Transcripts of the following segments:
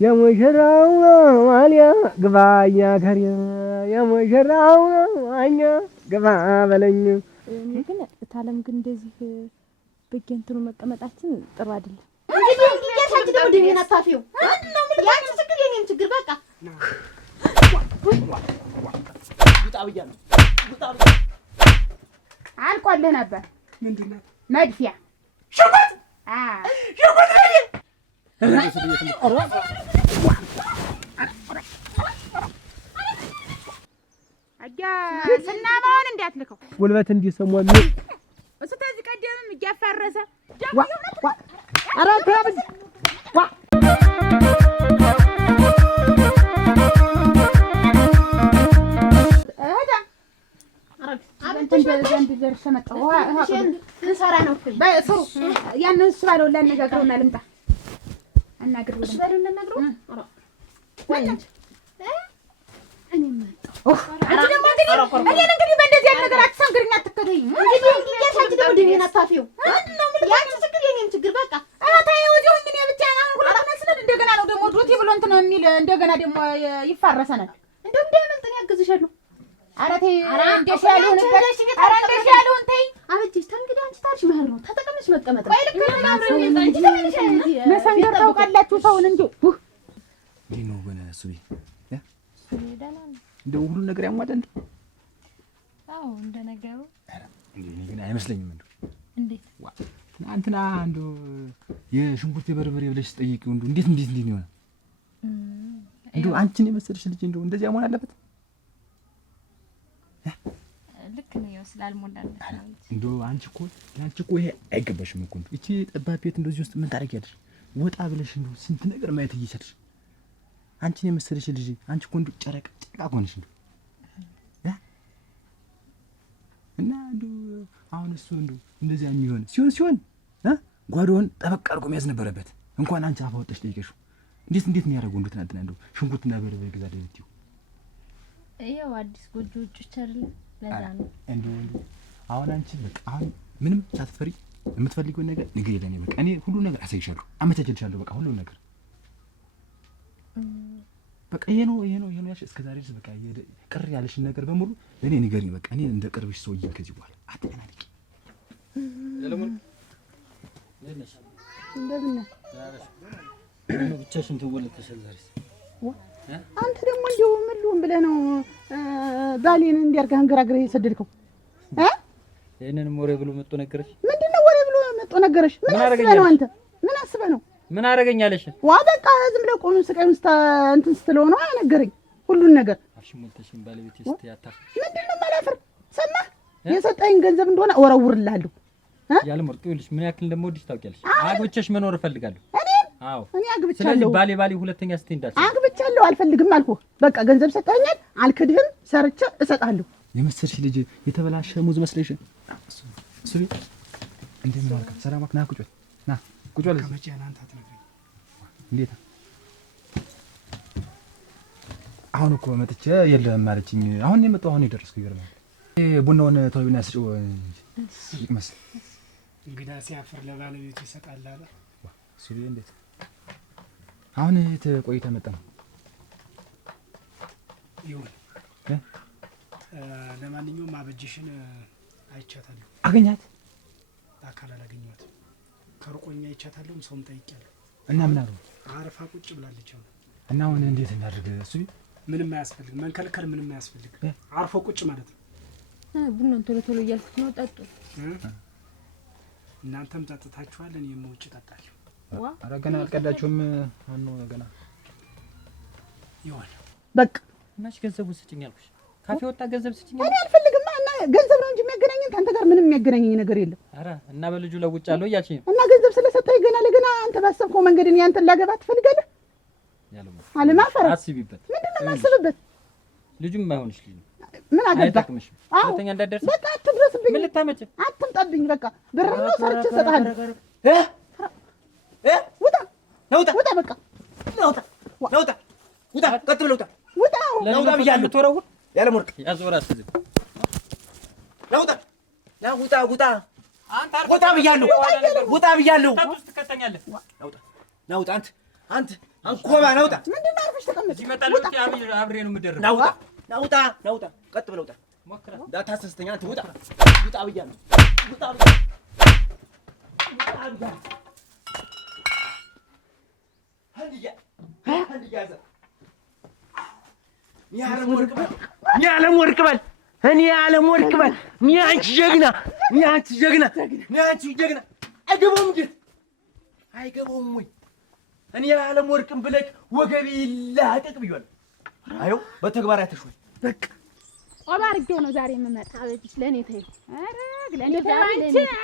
የሙሽራው ዋልያ ግባኛ ከሪ የሙሽራው ዋኛ ግባ በለኝ። እኔ ግን ታለም ግን እንደዚህ በእንትኑ መቀመጣችን ጥሩ አይደለም። እንግዲህ ያሳጅ ደግሞ ደሜን አታፊው ያንቺ ችግር የኔም ችግር በቃ ውጣ ብያለሁ። አልቆልህ ነበር። ምንድን ነው መድፊያ ሽጉጥ? ሽጉጥ አያ ስናማውን እንዳትልከው ጉልበት እንዲሰማው እሱ ተዚህ ቀደምም እያፈረሰ ኧረ ተያብኝ ዋ ልንሰራ ነው ያንን እሱ ባለው ላነጋግረውና ልምጣ አናግረው እሱ ባለው ላናግረው እኔ መጣሁ አንቺ ደግሞ እኔን እንግዲህ በእንደዚህ ያለ ነገር አትሰንግሪኝ አትከተይኝ እንግዲህ ያሳጅ ደግሞ ደሜን አታፊው ያንቺ ችግር የኔም ችግር በቃ ታየው እዚሁ እኔ ብቻ አሁን ሁለት መስለን እንደገና ነው ደግሞ ድሮት ብሎ እንትን የሚል እንደገና ደግሞ ይፋረሰናል እንደው እንደምን ያግዝሻለሁ ኧረ ተይ እንደሽ ያለውን ነገር ኧረ እንደሽ ያለውን ተይ አበጅሽ እንግዲህ አንቺ ታርሽ መህር ነው ተጠቀመሽ መቀመጥ ነው ልክ ነው አብረን እንጂ ተመልሽ መሰንገር ታውቃላችሁ ሰውን እንጂ እንዴ ነው በነ ሱሪ ደህና ነው እንደው ሁሉ ነገር ያሟዳል። አዎ እንደነገሩ እንዴ እኔ ግን አይመስለኝም። እንዴት ዋ ትናንትና እንደው የሽንኩርት የበርበሬ ብለሽ ጠይቂው እንደው እንዴት ነው እንደው አንቺን የመሰለሽ ልጅ እንደው እንደዚህ መሆን አለበት? ልክ ነው ያው ስላልሞላልሽ ነው እንደው አንቺ እኮ ይሄ አይገባሽም እኮ እንደው እቺ ጠባብ ቤት እንደዚህ ውስጥ ምን ታደርጊያለሽ? ወጣ ብለሽ እንደው ስንት ነገር ማየት እየቻልሽ አንቺን የመሰለሽ ልጅ አንቺ እኮ እንደው ጨረቃ ሆነሽ እንደው እና እንደው አሁን እሱ እንደው እንደዚህ የሚሆን ሲሆን ጓዶውን ጠበቅ አድርጎ መያዝ ነበረበት። እንኳን አንቺ አፍ አወጣሽ ጠይቀሽው እንዴት ነው ያደረገው? እንደው ትናንትና እንደው ሽንኩርትና በርበሬ ገዛ ደብቲው ይሄው አዲስ ጎጆ ውጭ አይደል? ለዛ ነው እንደው አሁን አንቺ በቃ አሁን ምንም ሳትፈሪ የምትፈልጊውን ነገር ንገሪ ለኔ። በቃ እኔ ሁሉ ነገር አሳይሻለሁ፣ አመቻችልሻለሁ። በቃ ሁሉ ነገር በቃ ይሄ ነው ያልሽ እስከ ዛሬ ድረስ በቃ ቅር ያለሽን ነገር በሙሉ እኔ ንገሪኝ። በቃ እኔ እንደ ቅርብሽ ሰውዬ ከዚህ በኋላ አትጨናነቂ። ለምን እንደምን ብቻሽን ትወለተሻል ዛሬ? አንተ ደግሞ እንደው ምን ልሁን ብለህ ነው ባሌን እንዲያርጋ አንገራግረህ የሰደድከው? ይሄንን ወሬ ብሎ መጥቶ ነገረሽ? ምንድነው ወሬ ብሎ መጥቶ ነገረሽ? ምን አስበህ ነው አንተ? ምን አስበህ ነው? ምን አረጋኛለሽ? ዋ በቃ ዝም ብለህ ቆኑ ስቃዩን እንትን ስትለው ነው ነገረኝ ሁሉን ነገር። አሽሞልተሽን ባለቤት እስቲ ያታፍ ምንድነው ማላፈር? ሰማህ? የሰጠኝ ገንዘብ እንደሆነ ወረውርልሃለሁ። ያልመርጡ ይልሽ ምን ያክል እንደምወድሽ ታውቂያለሽ። አግብቼሽ መኖር እፈልጋለሁ። አዎ እኔ አግብቻለሁ። ስለዚህ ባሌ ሁለተኛ ስትይ እንዳትይ። አግብቻለሁ አልፈልግም አልኩህ። በቃ ገንዘብ ሰጠኛል፣ አልክድህም፣ ሰርቼ እሰጣለሁ። የመሰልሽ ልጅ የተበላሸ ሙዝ መስለሽ እሱ እንደምን ነው? ሰላም አክና ቁጭ በል መቼ እናንተ አትነግረኝ። እንዴት አሁን እኮ መጥቼ የለም ማለችኝ። አሁን የመጣው አሁን የደረስኩ ይገርማል። ቡናውን ተውቢና ስጪው ይቅመስ። እንግዳ ሲያፍር ለባለቤቱ ይሰጣል አለ እሱ። እንዴት አሁን ቆይተህ መጣ ነው? ይሁን ለማንኛውም አበጅሽን አይቻታለሁ። አገኛት? በአካል አላገኘኋትም። ከሩቆኛ አይቻታለሁ። ሰውም ጠይቄያለሁ። እና ምን አሉ? አረፋ ቁጭ ብላለች። እና አሁን እንዴት እናድርግ? እሱ ምንም አያስፈልግ፣ መንከልከል ምንም አያስፈልግ። አርፎ ቁጭ ማለት ነው። ቡናን ቶሎ እያልኩት ነው። ጠጡ። እናንተም ጠጥታችኋል፣ እኔም ውጭ እጠጣለሁ። ኧረ ገና አልቀዳችሁም? አኖ ገና ይሆን በቃ መች ገንዘቡን ስጭኝ አልኩሽ። ካፌ ወጣ ገንዘብ ስጭኝ። እኔ አልፈልግም። እና ገንዘብ ነው እንጂ የሚያገናኘን ከአንተ ጋር ምንም የሚያገናኘኝ ነገር የለም። ኧረ እና በልጁ ለውጫለሁ እያልሽኝ ነው። እና ገንዘብ ስለሰጠኝ ገና ለገና አንተ ባሰብከው መንገድ እኔ አንተን ላገባ ትፈልጋለህ? አለማፈር አስቢበት። ምንድነው የማስብበት? ልጁም አይሆንሽ ልጅ ነው። ምን አገባ? አይጠቅምሽም። ሁለተኛ እንዳትደርስ። በቃ አትድረስብኝ። ምን ልታመጭ? አትምጣብኝ። በቃ ብር ነው ሰርቼ እሰጥሃለሁ። ውጣ ውጣ በቃ ውጣ ቀጥ ብለህ ውጣ። ውጣ ብያለሁ። የምትወረውር ያለ ሞርቅ ያዞራ አስይዘው ውጣ ብያለሁ። ውጣ ብያለሁ። ውስጥ ትከተኛለህ። ናውጣ አንተ አንኮባ ናውጣ። ምንድን ነው አርፈሽ ተቀመጥ። ይመጣል አብሬ ነው የምደረው። ናውጣ ቀጥ ብለውጣ ሞክራ እንዳታሰስተኛ አንተ ውጣ ብያለሁ። ውጣ የዓለም ወርቅ በል እኔ የዓለም ወርቅ በል እኔ አንቺ ጀግና አይገባውም እንዴት አይገባውም ወይ እኔ የዓለም ወርቅን ብለቅ ወገቤ ይላቀቅ ብያለሁ። አየው በተግባር አይተሽው በቃ አባርጌው ነው ዛሬ የምመጣ አበጅሽ ለኔ ተይው። ኧረ ለኔ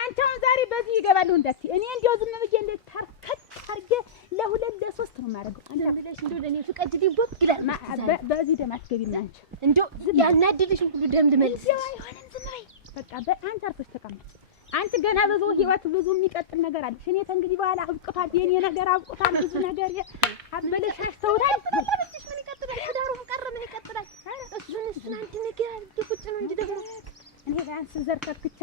አንቺ ዛሬ በዚህ ይገባለሁ እንዳትዪ። እኔ እንደው ዝም ብዬ እንዴት ታርከት አድርጌ ለሁለት ለሶስት ነው የማደርገው። አንተ ብለሽ እንደው ለኔ ፍቀጅ ዲቦክ ይላል። በዚህ ደም አትገቢም አንቺ። እንደው ያናድልሽ ሁሉ ደም ልመልስ አይሆንም። ዝም በይ በቃ። አንቺ አርፈሽ ተቀመጥ። አንቺ ገና ብዙ ህይወት ብዙ የሚቀጥል ነገር አለሽ። እኔ ከእንግዲህ በኋላ አብቅቷል። የኔ ነገር አብቅቷል። ብዙ ነገር አበለሻሽተውታል። ተበለሽ ምን ይቀጥላል? ትዳሩም ቀረ ምን ይቀጥላል? እሱን አንቺ ነገር ቁጭ ነው እንጂ ደግሞ እኔ ቢያንስ ዘር ተክቼ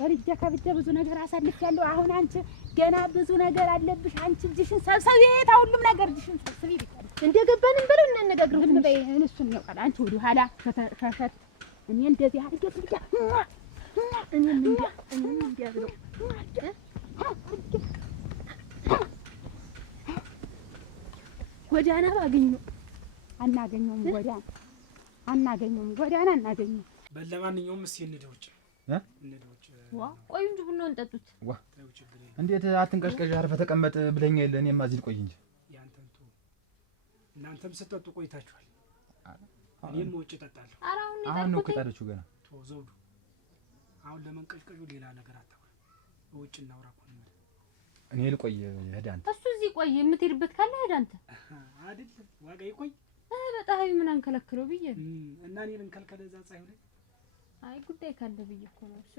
ወልጄ ከብቼ ብዙ ነገር አሳልፌያለሁ። አሁን አንቺ ገና ብዙ ነገር አለብሽ። አንቺ እጅሽን ሰብሰቢ፣ ሁሉም ነገር እጅሽን ሰብሰቢ። ይልቃል እንደገባንም ብለው እናነጋግረው። ዝም በይ እሱን ያውቃል። አንቺ ወደ ኋላ ፈፈት እኔ እንደዚህ አድርጌ ብቻ እኔም እንዲያ ብለው ጎዳና ባገኘው አናገኘውም። አናገኘውም። ለማንኛውም እስኪ እንደውጭ ቆይ እንጂ ቡናውን ጠጡት። እንዴት አትንቀሽቀሽ አርፈህ ተቀመጥ ብለኛ የለ እኔማ እዚህ ልቆይ እንጂ ያንተንቱ እናንተም ስትጠጡ ቆይታችኋል። እኔም ውጭ እጠጣለሁ። አሁን ነው ከጣለችው ገና ዘውዱ አሁን ለመንቀሽቀሹ ሌላ ነገር አታውራ። ውጭ እናውራ እኮ ነው። እኔ ልቆይ ሄድ አንተ እሱ እዚህ ቆይ። የምትሄድበት ካለ ሄድ አንተ አይደል ዋጋ ይቆይ። በጣም ምን አንከለክለው ብዬ እና እኔ ልንከልከለ እዛ ፀሐይ ላይ አይ ጉዳይ ካለ ብዬ እኮ ነው። እሱ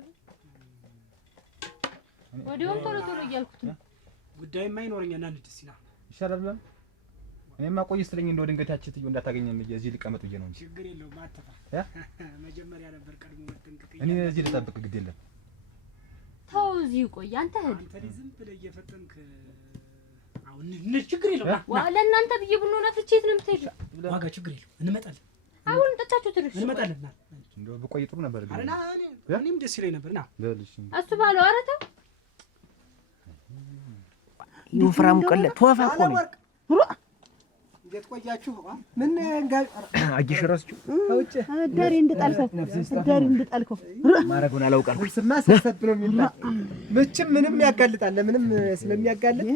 ወዲያውም ቶሎ እያልኩት ነው። ጉዳይማ ይኖረኛል። አንድ ደስ ይላል ይሻላል። እኔማ ቆይ ስትለኝ እንደው ድንገት ያችትዩ እንዳታገኘን እዚህ ልቀመጥ ብዬ ነው እንጂ ችግር የለውም። አትፈራ። መጀመሪያ ነበር ቀድሞ መጠንቀቅ። እኔ እዚህ ልጠብቅ ግድ የለም። ተው እዚህ ቆይ አንተ ሄድ። አንተ ዝም ብለህ እየፈጠንክ አሁን ችግር የለውም። ለእናንተ ብዬ ቡናውን አፍልቼ የት ነው የምትሄዱ? ዋጋ ችግር የለውም። እንመጣለን። አሁን ጠጣችሁ ትርሽ እንመጣለን። እንደው ብቆይ ጥሩ ነበር ግን እኔም ደስ ይለኝ ነበር። ና እሱ ባለው ኧረ ተው ይወፍራሙ ቀለ ተዋፋ እኮ ነው። እንዴት ቆያችሁ? ምን አጊሽ ራስችሁ አውጭ ዳሪ እንድጠልከው ማረጉን አላውቃለሁ። ስማ ሰሰብ ነው የሚባል ምንም ያጋልጣል። ምንም ስለሚያጋልጥ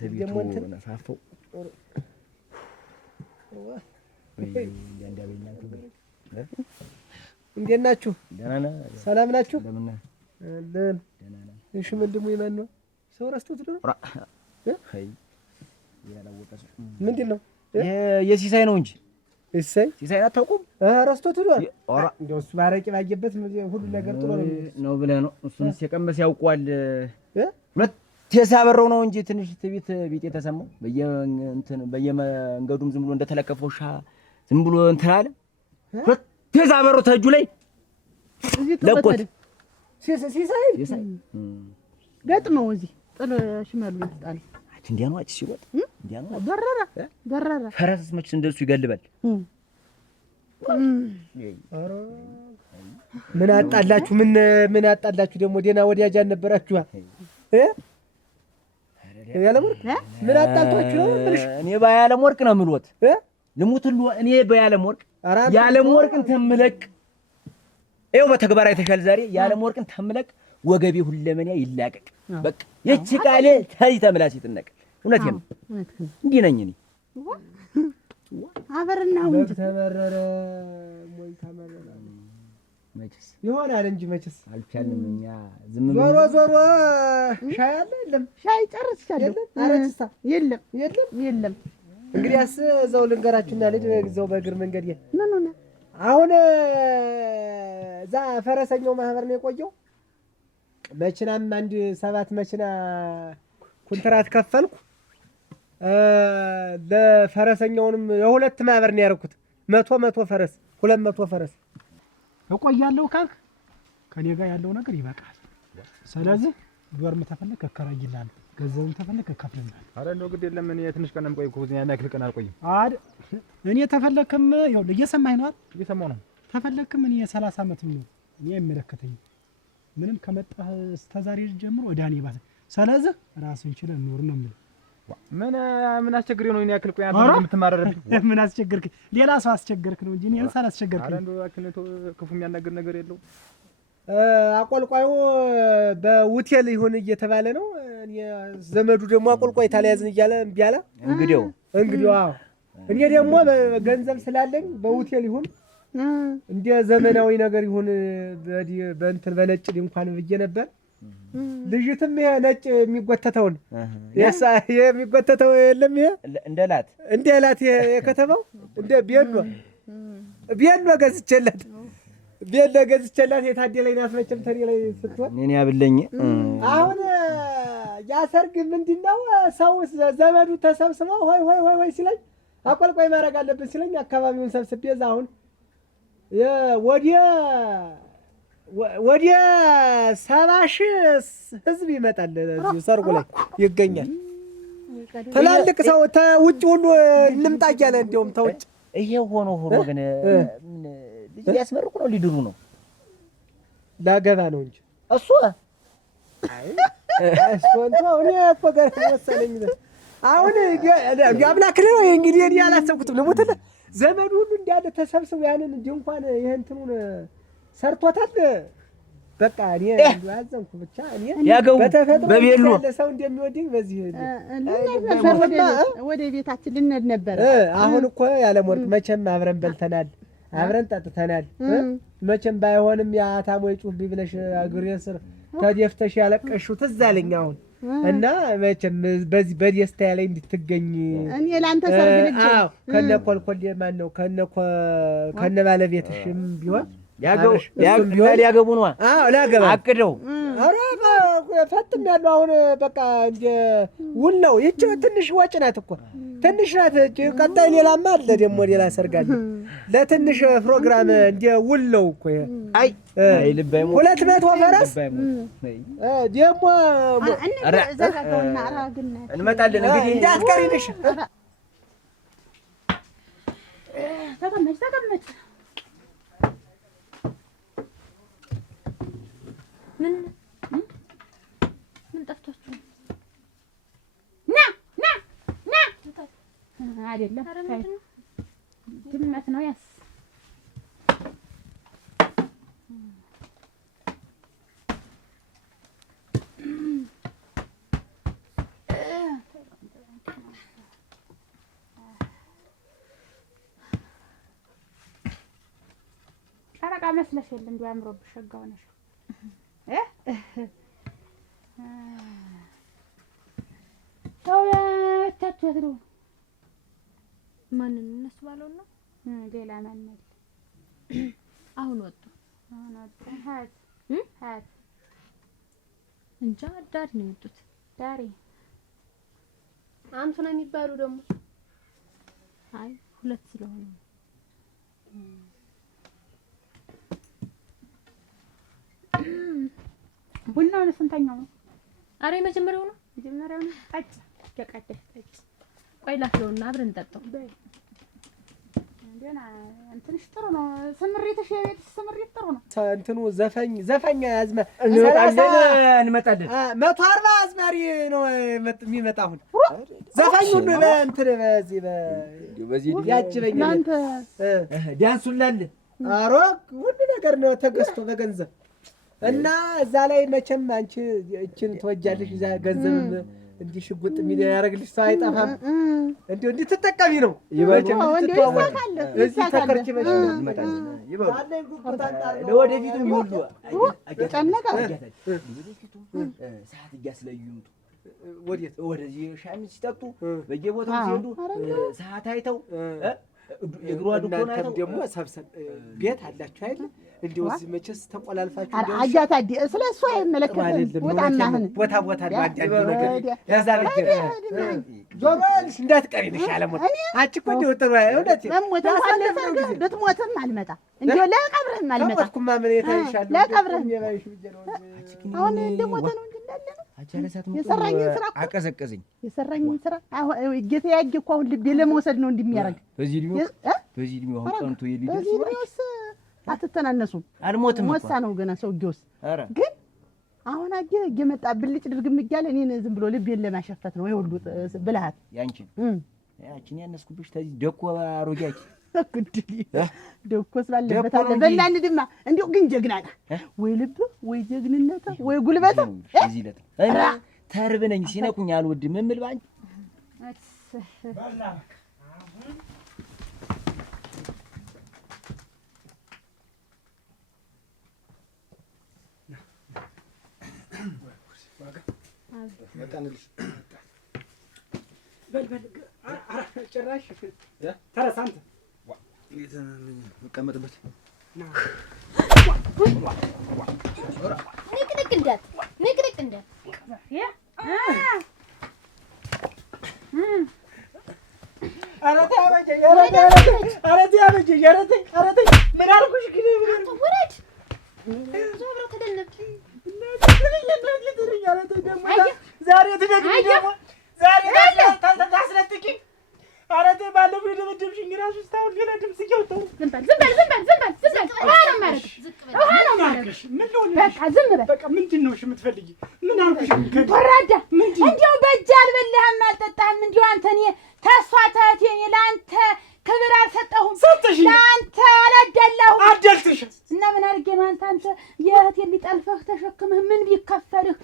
ተቢቱ ነፋፈው እንዴት ናችሁ? ደህና ነህ? ሰላም ናችሁ? እንደምን ነህ? ደህና ነህ? እሺ ወንድሙ ይመን ነው ሰው ረስቶት ነው? አይ ያላወቀ ምንድን ነው? የሲሳይ ነው እንጂ ሲሳይ አታውቁም? ረስቶት ነው። እንደው እሱ ባረቂ ባየበት ሁሉ ነገር ጥሎ ነው ብለህ ነው። እሱንስ የቀመሰ ያውቀዋል። ሁለት የሳበረው ነው እንጂ ትንሽ ትቢት ቢጤ ተሰማው። በየመንገዱም ዝም ብሎ እንደተለከፈው ሻ ዝም ብሎ እንትን አለ። ሁለት የሳበረው ተጁ ላይ ለቆት ሲሳይ ገጥመው እዚህ ጥሎ ሽመሉ ይጣል። እንዲያ ነው አጭ ሲወጥ እንዲያ ነው ገረራ ፈረስስ መች እንደሱ ይገልባል። ምን አጣላችሁ? ምን አጣላችሁ? ደግሞ ደህና ወዲያጃ ነበራችሁ ያለምወርቅ ምን አጣልቷችሁ ነው የምልሽ? እኔ ባያለምወርቅ ነው የምልዎት። ልሙትሉ እኔ ባያለምወርቅ ያለምወርቅን ተምለቅ ይኸው በተግባር አይተሻል። ዛሬ ያለምወርቅን ተምለቅ ወገቤ ሁለመኛ ይላቀቅ። በቃ የቺ ቃል ታይ ተምላሽ ይጥነቅ። እውነቴን ነው። እንዲህ ነኝ እኔ። አበርና ወንጅ ተመረረ ሞይ ተመረረ መችስ ይሆናል እንጂ መችስ አልቻልንም እኛ ዝም ብሎ ዞሮ ሻይ አለ የለም? ሻይ ጨርሻለሁ። አረችሳ የለም። እንግዲያስ እዛው ልንገራችሁና ልጅ እዛው በእግር መንገድ ምን ሆነ? አሁን እዛ ፈረሰኛው ማህበር ነው የቆየው። መኪናም አንድ 7 መኪና ኮንትራት ከፈልኩ። ለፈረሰኛውንም የሁለት ማህበር ነው ያደረኩት። 100 ፈረስ 200 ፈረስ እቆያለሁ ካልክ ከኔ ጋር ያለው ነገር ይበቃል። ስለዚህ ዶርም ተፈለክ እከራይልሃለሁ። ገንዘቡን ተፈለክ ከፍለናል። ኧረ እንደው ግድ የለም እኔ ትንሽ ቀን የምቆይ እኮ ያን ያክል ቀን አልቆይም። እኔ ተፈለክም ይኸውልህ እየሰማኸኝ ነው አይደል? እየሰማሁ ነው። ተፈለክም እኔ 30 ዓመት ነው እኔ አይመለከተኝም። ምንም ከመጣህ እስከ ዛሬ ጀምሮ ወዳኔ ባሰ። ስለዚህ ራስን ችለህ ኑር ነው የምልህ። ምን አስቸግሬ ነው እኔ ያክል ቆይ አንተ የምትማረርብኝ? ምን አስቸገርክ? ሌላ ሰው አስቸገርክ ነው እንጂ እኔን ሳላስቸገርክ። ኧረ እንደው ያክል ክፉ የሚያናግር ነገር የለው። አቆልቋዩ በሆቴል ይሁን እየተባለ ነው። እኔ ዘመዱ ደግሞ አቆልቋይ ታልያዝን እያለ እምቢ አለ። እንግዲው አዎ እኔ ደግሞ ገንዘብ ስላለኝ በሆቴል ይሁን እንደ ዘመናዊ ነገር ይሁን በእንትን በነጭ እንኳን ብዬ ነበር። ልጅትም ይሄ ነጭ የሚጎተተውን የሚጎተተው የለም ይሄ እንደላት የከተማው እንደ ቢያኖ ገዝቼላት የታደለኝ ናት። መቼም ተኔ ላይ ስትሆን እኔ ያብለኝ አሁን ያሰርግ ምንድነው ሰው ዘመዱ ተሰብስበው ሆይ ሲለኝ አቆልቋይ ማድረግ አለብን ሲለኝ አካባቢውን ሰብስቤ እዛ አሁን ወደ 70,000 ህዝብ ይመጣል። እዚህ ሰርጉ ላይ ይገኛል። ትላልቅ ሰው ተውጭ ሁሉ እንምጣ እያለ እንደውም ተውጭ። ይሄ ሆኖ ግን ልጅ ሊያስመርቁ ነው ሊድሩ ነው? ላገባ ነው እንጂ እሱ እኔ እኮ ገና መሰለኝ። አሁን ያብላክ ነው እንግዲህ እኔ አላሰብኩትም። ልሙትልህ ዘመዱ ሁሉ እንዳለ ተሰብስበው ያንን ድንኳን ይሄ እንትኑን ሰርቶታል። በቃ እኔ ያዘንኩ ብቻ እኔ በተፈጥሮ ያለ ሰው እንደሚወድኝ በዚህ ወደ ቤታችን ልንሄድ ነበር። አሁን እኮ ያለሞርቅ መቼም አብረን በልተናል፣ አብረን ጠጥተናል። መቼም ባይሆንም ያታሞ ይጩህ ብለሽ አግሬ ስር ተደፍተሽ ያለቀሽው ትዝ አለኝ አሁን እና መቼም በዚህ በደስታ ላይ እንድትገኝ እኔ ላንተ ሰርግ ልጅ ከነ ኮልኮል ማን ነው ከነ ባለቤትሽም ቢሆን ሊያገቡ ነው። አዎ ላገባ አቅደው ኧረ ፈጥም ያለው አሁን በቃ እንደ ውል ነው። ይቺ ትንሽ ወጭ ናት እኮ ትንሽ ናት። ቀጣይ ሌላማ አለ ደግሞ ሌላ ሰርጋለ ለትንሽ ፕሮግራም እንደ ውል ነው እኮ አይ ልባይ 200 ፈረስ ደግሞ እንመጣለን እንግዲህ እንዳትቀሪልሽ። ተቀመጭ ምን ጠፍቷችሁ? ና አይደለም ድመት ነው ያስ ጨረቃ መስለሽ የለ እንዲያው አምሮብሽ ሸጋው ነሽ። ተው ማንን እነሱ ባለው ነው ሌላ ማን ነው? አሁን ወጡ ሀያት እንጃ ዳር ነው የወጡት። ዳሪ አንቱ ነው የሚባሉ ደግሞ አይ ሁለት ስለሆነ ቡናውን ስንተኛው ነው? አሬ መጀመሪያው ነው ጠጭ የቀደሽ ጠጭ ቆይ ላፍለውና አብረን እንጠጣው። እንደና እንትንሽ ጥሩ ነው። ስምሪትሽ የቤት ስምሪት ጥሩ ነው። እንትኑ ዘፈኛ ያዝማ እንመጣለን 140 አዝማሪ ነው የሚመጣ አሁን ዘፋኝ ሁሉ በእንትን በዚህ ያጅበኛ አንተ ዳንሱላል አሮ ሁሉ ነገር ነው ተገዝቶ በገንዘብ እና እዛ ላይ መቼም አንቺ እቺን ተወጃለሽ እዛ ገንዘብ እንዲህ ሽጉጥ ምን ያደርግልሽ ሰው አይጠፋም። እንዴው እንድትጠቀሚ ነው ይመቸም እንድትተዋወቅ እዚህ ተከርች በሽ እንመጣለን ይበሉ አለኝ ጉቁታና ለወደፊቱ ይሁሉ ጨነቀ ወደፊቱ ሰዓት እያስለዩ ወደዚህ ሻሚ ሲጠጡ በየቦታው ሲሄዱ ሰዓት አይተው የግሯ ዱኮና አይተው ደግሞ ሰብሰብ ቤት አላችሁ አይደል? እንዴው እዚህ መቼስ ተቆላልፋችሁ እንደው አያታዲ ስለሱ አይመለከትም። ወጣናህን ቦታ ነው አንዳንድ ነገር ያዛ ልጅ ዞሮልሽ እንዳትቀሪ ነሽ አለሞት አንቺ እኮ እንደው ጥሩ እውነት ነው። ብትሞትም አልመጣ እንደው ለቀብርህም አልመጣ እኮማ ምን የታይሻል ለቀብርህም አሁን እንደሞተ ነው እንጂ እንዳለ ነው አቻለሳት የሰራኝን ስራ እኮ አቀዘቀዘኝ። የሰራኝን ስራ አሁን ጌታ ያየ እኮ አሁን ልቤ ለመውሰድ ነው እንደሚያደርግ። በዚህ እድሜው አሁን ቀንቶ የሊደርስ በዚህ እድሜውስ አትተናነሱም። አልሞትም ወሳ ነው ገና ሰውዬውስ። ግን አሁን አየህ እየመጣ ብልጭ ድርግም እያለ እኔን ዝም ብሎ ልቤን ለማሸፈት ነው ይሁሉ ብልሃት። ያንቺን ያነስኩብሽ ተዚህ ደኮ አሮጊያች ግድል ደኮስ ባለበት አለ በላን ድማ እንዲሁ ግን ጀግና ነህ ወይ ልብ ወይ ጀግንነት ወይ ጉልበት እዚህ ለት እኔ ተርብ ነኝ ሲነኩኝ አልወድም እምል ባንቺ በል ጭራሽ ተረሳ አንተ መቀመጥበት ንቅንቅ እንዳት ኧረ ተይ አበጀኝ ምን አልኩሽ ግን ውረድ ዞሮ ተደነቅ ዛሬ ትደግሚ ደግሞ ዛሬ ታስነጥቂ። ኧረ ተይ ባለፈው የደበደብሽኝ እራሱ እስካሁን ገና ድምፅ እያወጣሁ ዝም በል ውሃ ነው የማደርግሽ። ምን ልሆን በቃ ዝም በል በቃ ምንድን ነው እሺ የምትፈልጊ? ምን አልኩሽ? ወራዳ እንዲያው በእጅ አልበላህም አልጠጣህም። እንዲያው አንተ እኔ ተስፋ ተህቴ እኔ ለአንተ ክብር አልሰጠሁም። ሰጠሽኝ ለአንተ አላዳላሁም። አደልትሽ እና ምን አድርጌ ነው አንተ የእህቴን ሊጠልፈህ ተሸክመህ ምን ቢከፈልህ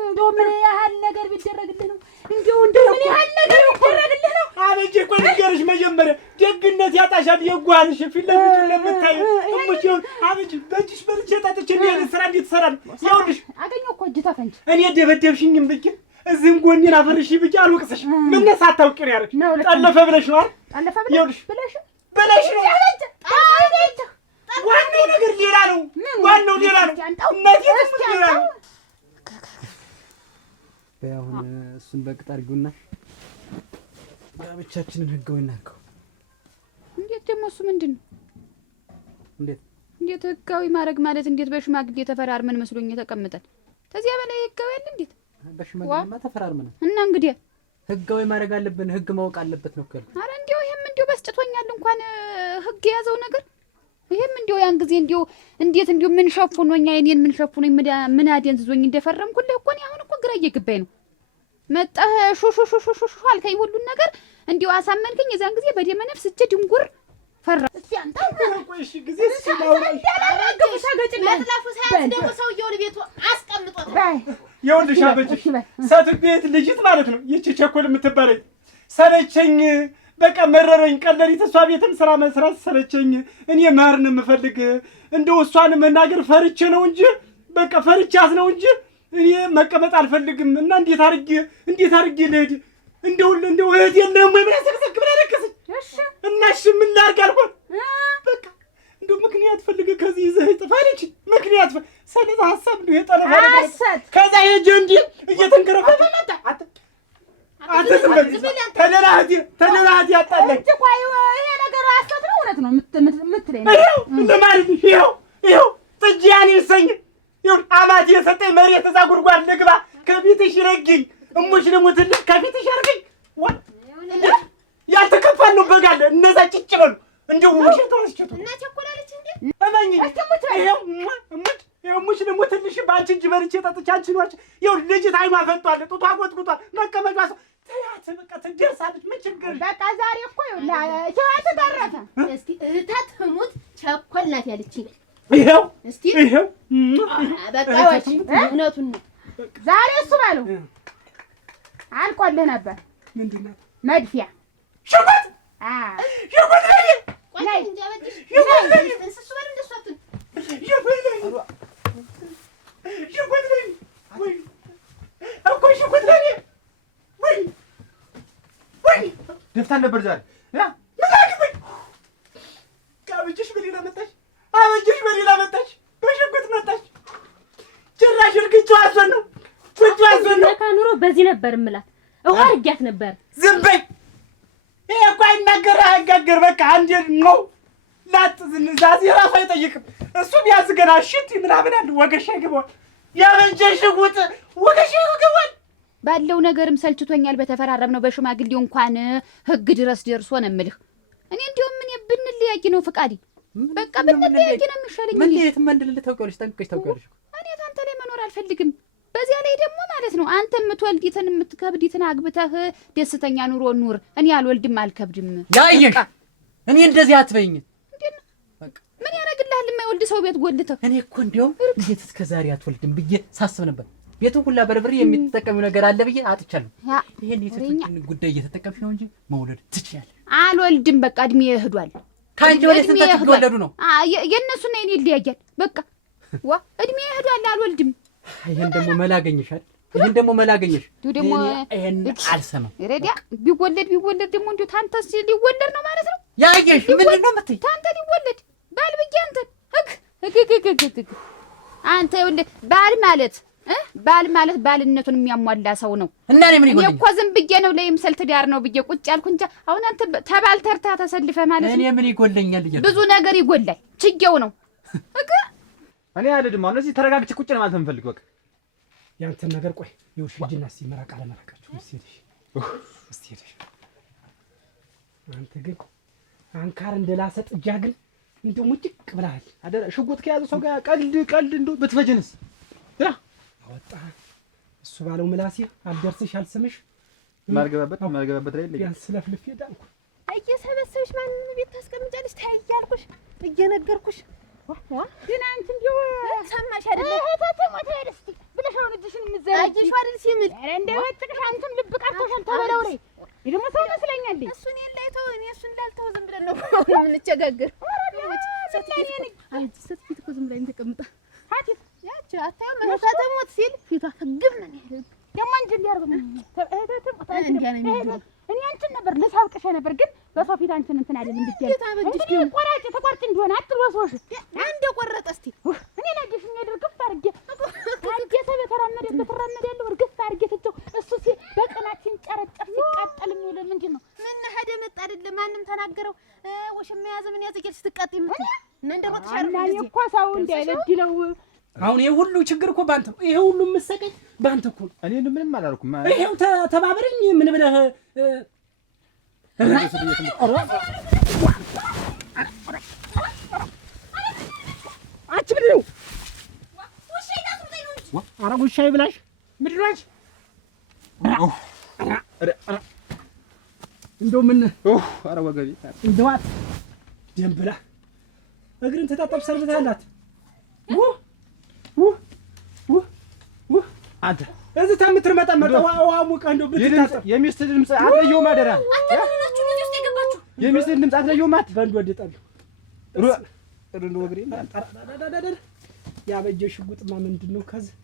እንደው ምን ያህል ነገር ቢደረግልህ ነው? እንደው ምን ያህል ነገር ቢደረግልህ ነው? አበጀ እኮ ንገርሽ መጀመሪያ ደግነት ያጣሻል። የጓንሽ ፊት ለፊት ለምታዩ እሙሽ አበጀ በእጅሽ በልቼ ጠጥቼ እንዴት ስራ እንዴት ትሰራለህ? ይኸውልሽ አገኘሁ እኮ እጅ ተፈንጭ እኔ ደበደብሽኝም ብዬ እዚህም ጎኔን አፈርሽ ብዬ አልወቅስሽ። ምን ሳታውቂ ነው ያደረግሽ? ጠለፈ ብለሽ ነው አይደል? ጠለፈ ብለሽ ነው። ዋናው ነገር ሌላ ነው። ዋናው ሌላ ነው። እናቴ ሌላ ነው። አሁን እሱን በቅጥ አድርጊውና ጋብቻችንን ህጋዊ እናድርገው። እንዴት ደግሞ እሱ ምንድን ነው? እንዴት ህጋዊ ማድረግ ማለት እንዴት? በሽማግሌ ተፈራርመን መስሎኝ የተቀመጠን ከዚያ በላይ ህጋዊ አለ እንዴት? በሽማግሌማ ተፈራርመን እና እንግዲህ ህጋዊ ማድረግ አለብን። ህግ ማወቅ አለበት ነው እኮ። ኧረ እንዲያው ይሄም እንዲያው በስጭቶኛል እንኳን ህግ የያዘው ነገር ይሄም እንዲያው ያን ጊዜ እንዲያው እንዴት እንዲያው ምን ሸፉኖኛ እኔን ምን ሸፉኖኝ ምን አደንዝዞኝ እንደፈረምኩልህ እኮ እኔ አሁን እኮ ግራ እየገባኝ ነው። መጣህ ሹ አልከኝ ሁሉን ነገር እንዲያው አሳመንከኝ። የዛን ጊዜ በደመ ነፍስ እጄ ድንጉር ፈራ። እስቲ አንተ ቆይሽ ጊዜ ሲላውራሽ ያላረገው ታገጭለት ላፉ ሳይንስ ደግሞ ሰውየውን ቤቱ አስቀምጦት ይኸውልሽ አበጀሽ ሰት ቤት ልጅት ማለት ነው። ይቺ ቸኮል የምትባለኝ ሰለቸኝ፣ በቃ መረረኝ። ቀለሪት እሷ ቤትም ስራ መስራት ሰለቸኝ። እኔ መህር ነው የምፈልግ። እንደው እሷን መናገር ፈርቼ ነው እንጂ በቃ ፈርቻት ነው እንጂ እኔ መቀመጥ አልፈልግም። እና እንዴት አድርጌ ልሄድ? እንደው እህት የለህም ወይ ብላ ሰቅሰቅ ብላ ረከሰች። እና እሺ ምን ላድርግ አልኳት። በቃ እንደው ምክንያት ፈልገህ ከዚህ ይዘህ ጥፋ አለች። ምክንያት ሰለዛ ሀሳብ ነው የጠለፋ ነገር። ከዛ ሄጄ እንዲህ እየተንከረፈፈ መጣ። አትዝም ተደላህት ያጣለኝ እኮ ይሄ ነገር ሀሰት ነው እውነት ነው የምትለኝ ለማለት ይኸው ጥጃያን ይሰኝ ይሁን አማት የሰጠኝ መሬት እዛ ጉድጓድ ልግባ ከፊትሽ ይረግኝ እሙሽ ልሙትልሽ ከፊትሽ ያርገኝ። ያልተከፋን ነው በጋለ እነዛ ጭጭ በሉ እንደው ሙሽ ተወስችቱ እና ቸኮላለች እንዴ እመኝ ይኸው ሙሽ ልሙትልሽ በአንቺ እጅ በልቼ ጠጥቼ አንቺ ነሽ ይኸው ልጅት አይኗ ፈቷል፣ ጡቷ ጎጥጉጧል፣ መቀመጫ ተያት በቃ ትደርሳለች። ምን ችግር በቃ ዛሬ እኮ ህይወት ተደረሰ። እስቲ እህታት ህሙት ቸኮል ናት ያለችኝ ይኸው እስቲ ይኸው በቃ ወጪ እውነቱን ነው። ዛሬ እሱ ባለው አልቆልህ ነበር። ምንድን ነው መድፊያ ሽጉጥ ሽጉጥ ነይ እንጂ አበጅሽ ነይ እንስሱ በል እንደሷቱን ሽጉጥ ወይ እኮ ሽጉጥ ወይ ደፍታን ነበር ዛሬ ምን አግበኝ አበጅሽ በሌላ መጣች። አበጅሽ በሌላ መጣች። በሽጉጥ መጣች። ጭራሽ እርግጫው አዞን ነው ከኑሮ በዚህ ነበር እምላት ውሃ አድርጊያት ነበር። ዝም በይ። ይሄ እኮ አይናገር በቃ አንዴ ነው ላጥ ዝንዛዜ ራሱ አይጠይቅም። እሱ ቢያንስ ገና ሽት ምናምን አለ ወገሻ ይገባል። ያበጀሽ ሽጉጥ ወገሽ ይገባል። ባለው ነገርም ሰልችቶኛል። በተፈራረምነው በሽማግሌው እንኳን ህግ ድረስ ደርሶ ነው የምልህ። እኔ እንደውም ምን ብንለያይ ነው ፍቃዴ። በቃ ብንለያይ ነው የሚሻለኝ። ምን ለየት መንደል ታውቂያለሽ? ጠንቅቀሽ ታውቂያለሽ። እኔ ታንተ ላይ መኖር አልፈልግም። በዚያ ላይ ደግሞ ማለት ነው አንተ የምትወልዲትን የምትከብዲትን አግብተህ ደስተኛ ኑሮ ኑር። እኔ አልወልድም አልከብድም። ያየሽ እኔ እንደዚህ አትበይኝ። ምን ያደርግልሃል የማይወልድ ሰው ቤት ጎልተህ? እኔ እኮ እንደውም እንዴት እስከ ዛሬ አትወልድም ብዬ ሳስብ ነበር። ቤቱን ሁላ በርብሬ የምትጠቀሚው ነገር አለ ብዬ አጥቻለሁ። ይሄን የሴቶችን ጉዳይ እየተጠቀምሽ ነው እንጂ መውለድ ትችያለሽ። አልወልድም በቃ እድሜ ይሄዷል። ካንቺ ወደ ስንት ትወለዱ ነው? የእነሱና የኔ ይለያያል። በቃ ዋ እድሜ ይሄዷል። አልወልድም። ይሄን ደግሞ መላገኝሻል። ይሄን ደግሞ መላገኝሽ ደግሞ ይሄን አልሰማም። ረዲያ ቢወለድ ደግሞ እንዴ ታንተስ ሊወለድ ነው ማለት ነው? ያየሽ ምንድን ነው የምትይ? ታንተ ሊወለድ ባል ብዬ አንተ አንተ ይኸውልህ ባል ማለት ባልነቱን የሚያሟላ ሰው ነው። እና እኔ ምን ይጎልኝ? እኔ እኮ ዝም ብዬ ነው ለይምሰል ትዳር ነው ብዬ ቁጭ ያልኩ እንጂ አሁን አንተ ተባል ተርታ ተሰልፈ ማለት ነው። እኔ ምን ይጎለኛል? ብዙ ነገር ይጎላል። ችጌው ነው እኔ አልሄድም። አሁን እዚህ ተረጋግቼ ቁጭ ነው ማለት የምፈልገው። በቃ ያንተን ነገር ቆይ ይኸውልሽ፣ ሂጂና እስኪ መራቅ አለመራቃችሁ እስኪ ሄደሽ አንተ ግን አንካር እንደላሰ ጥጃ ግን እንደው ሙጭቅ ብለሃል። አደረ ሽጉጥ ከያዘ ሰው ጋር ቀልድ እንደው ብትፈጀንስ? አወጣ እሱ ባለው ምላሴ አልደርስሽ አልስምሽ ማልገባበት ላይ ቢያንስ ለፍልፌ ዳንኩ። እየሰበሰብሽ ማንንም ቤት ታስቀምጫለሽ? ታይ እያልኩሽ እየነገርኩሽ ግን አንቺ እንደው ሰማሽ አይደለ? ተሞተ አይደስቲ ብለሽ አሁን እጅሽን የምትዘረጊ አይደል ሲምል እንደው ወጥቅሽ አንተም ልብ ቃቶሻል። ተበለው ላይ ደግሞ ሰው መስለኛል። እሱን የላይተው እኔ እሱን እንዳልተው ዝም ብለን ነው የምንቸጋገር። ስትፊት እኮ ዝም ብለን ተቀምጣ ሀቲት ያቺ አታየው መነሳ ተሞት ሲል ፊቷ ፍግም ነው ያለው። ደግሞ አንቺ እንዲያርጉ እኔ አንቺን ነበር ልሳብቅሽ ነበር፣ ግን በሰው ፊት አንቺን እንትን አይደለም ብትያለሽ። ቆራጭ ተቆርጭ እንደሆነ አትልወስወሽ አንደ ቆረጠ እስቲ እኔ ላጅሽ የሚያደርግፍ አድርጌ አንዴ ሰው ተራመደበት ያለው እርግፍ አድርጌ ትተው እሱ ሲ በቀናችን ጨረጨፍ ሲቃጠል የሚውል ምንድን ነው? ምን ሄደ መጣ አይደለም ማንም ተናገረው ወሽማ ያዘ ምን ያዘገልሽ ትቃጥ የምትል እና እንደው ተሻርናኝ እኮ ሰው እንዳይበድለው። አሁን ይሄ ሁሉ ችግር እኮ ባንተ ነው። ይሄ ሁሉ መሰቀኝ ባንተ እኮ ነው። እኔ ምንም አላልኩም። ይሄው ተባበረኝ ምን ብለህ አንቺ ምንድን ነው? ኧረ ውሻ ይብላሽ። ምንድን ነው አንቺ? እንደው ምን ኧረ ወገቤ እንደዋት ደም ብላ እግርን ተጣጣብ ሰርብታላት አንተ እዚህ ተምትርመጠመጠ ዋ ሙቀ እንደው ብትታጠብ የሚስት ድምፅ አትለየውም። አደራ የሚስት ድምፅ አትለየውም። በእንድ ወደጣለሁ ሩንዶ ወግሬ ያበጀ ሽጉጥማ ምንድን ነው? ከዚህ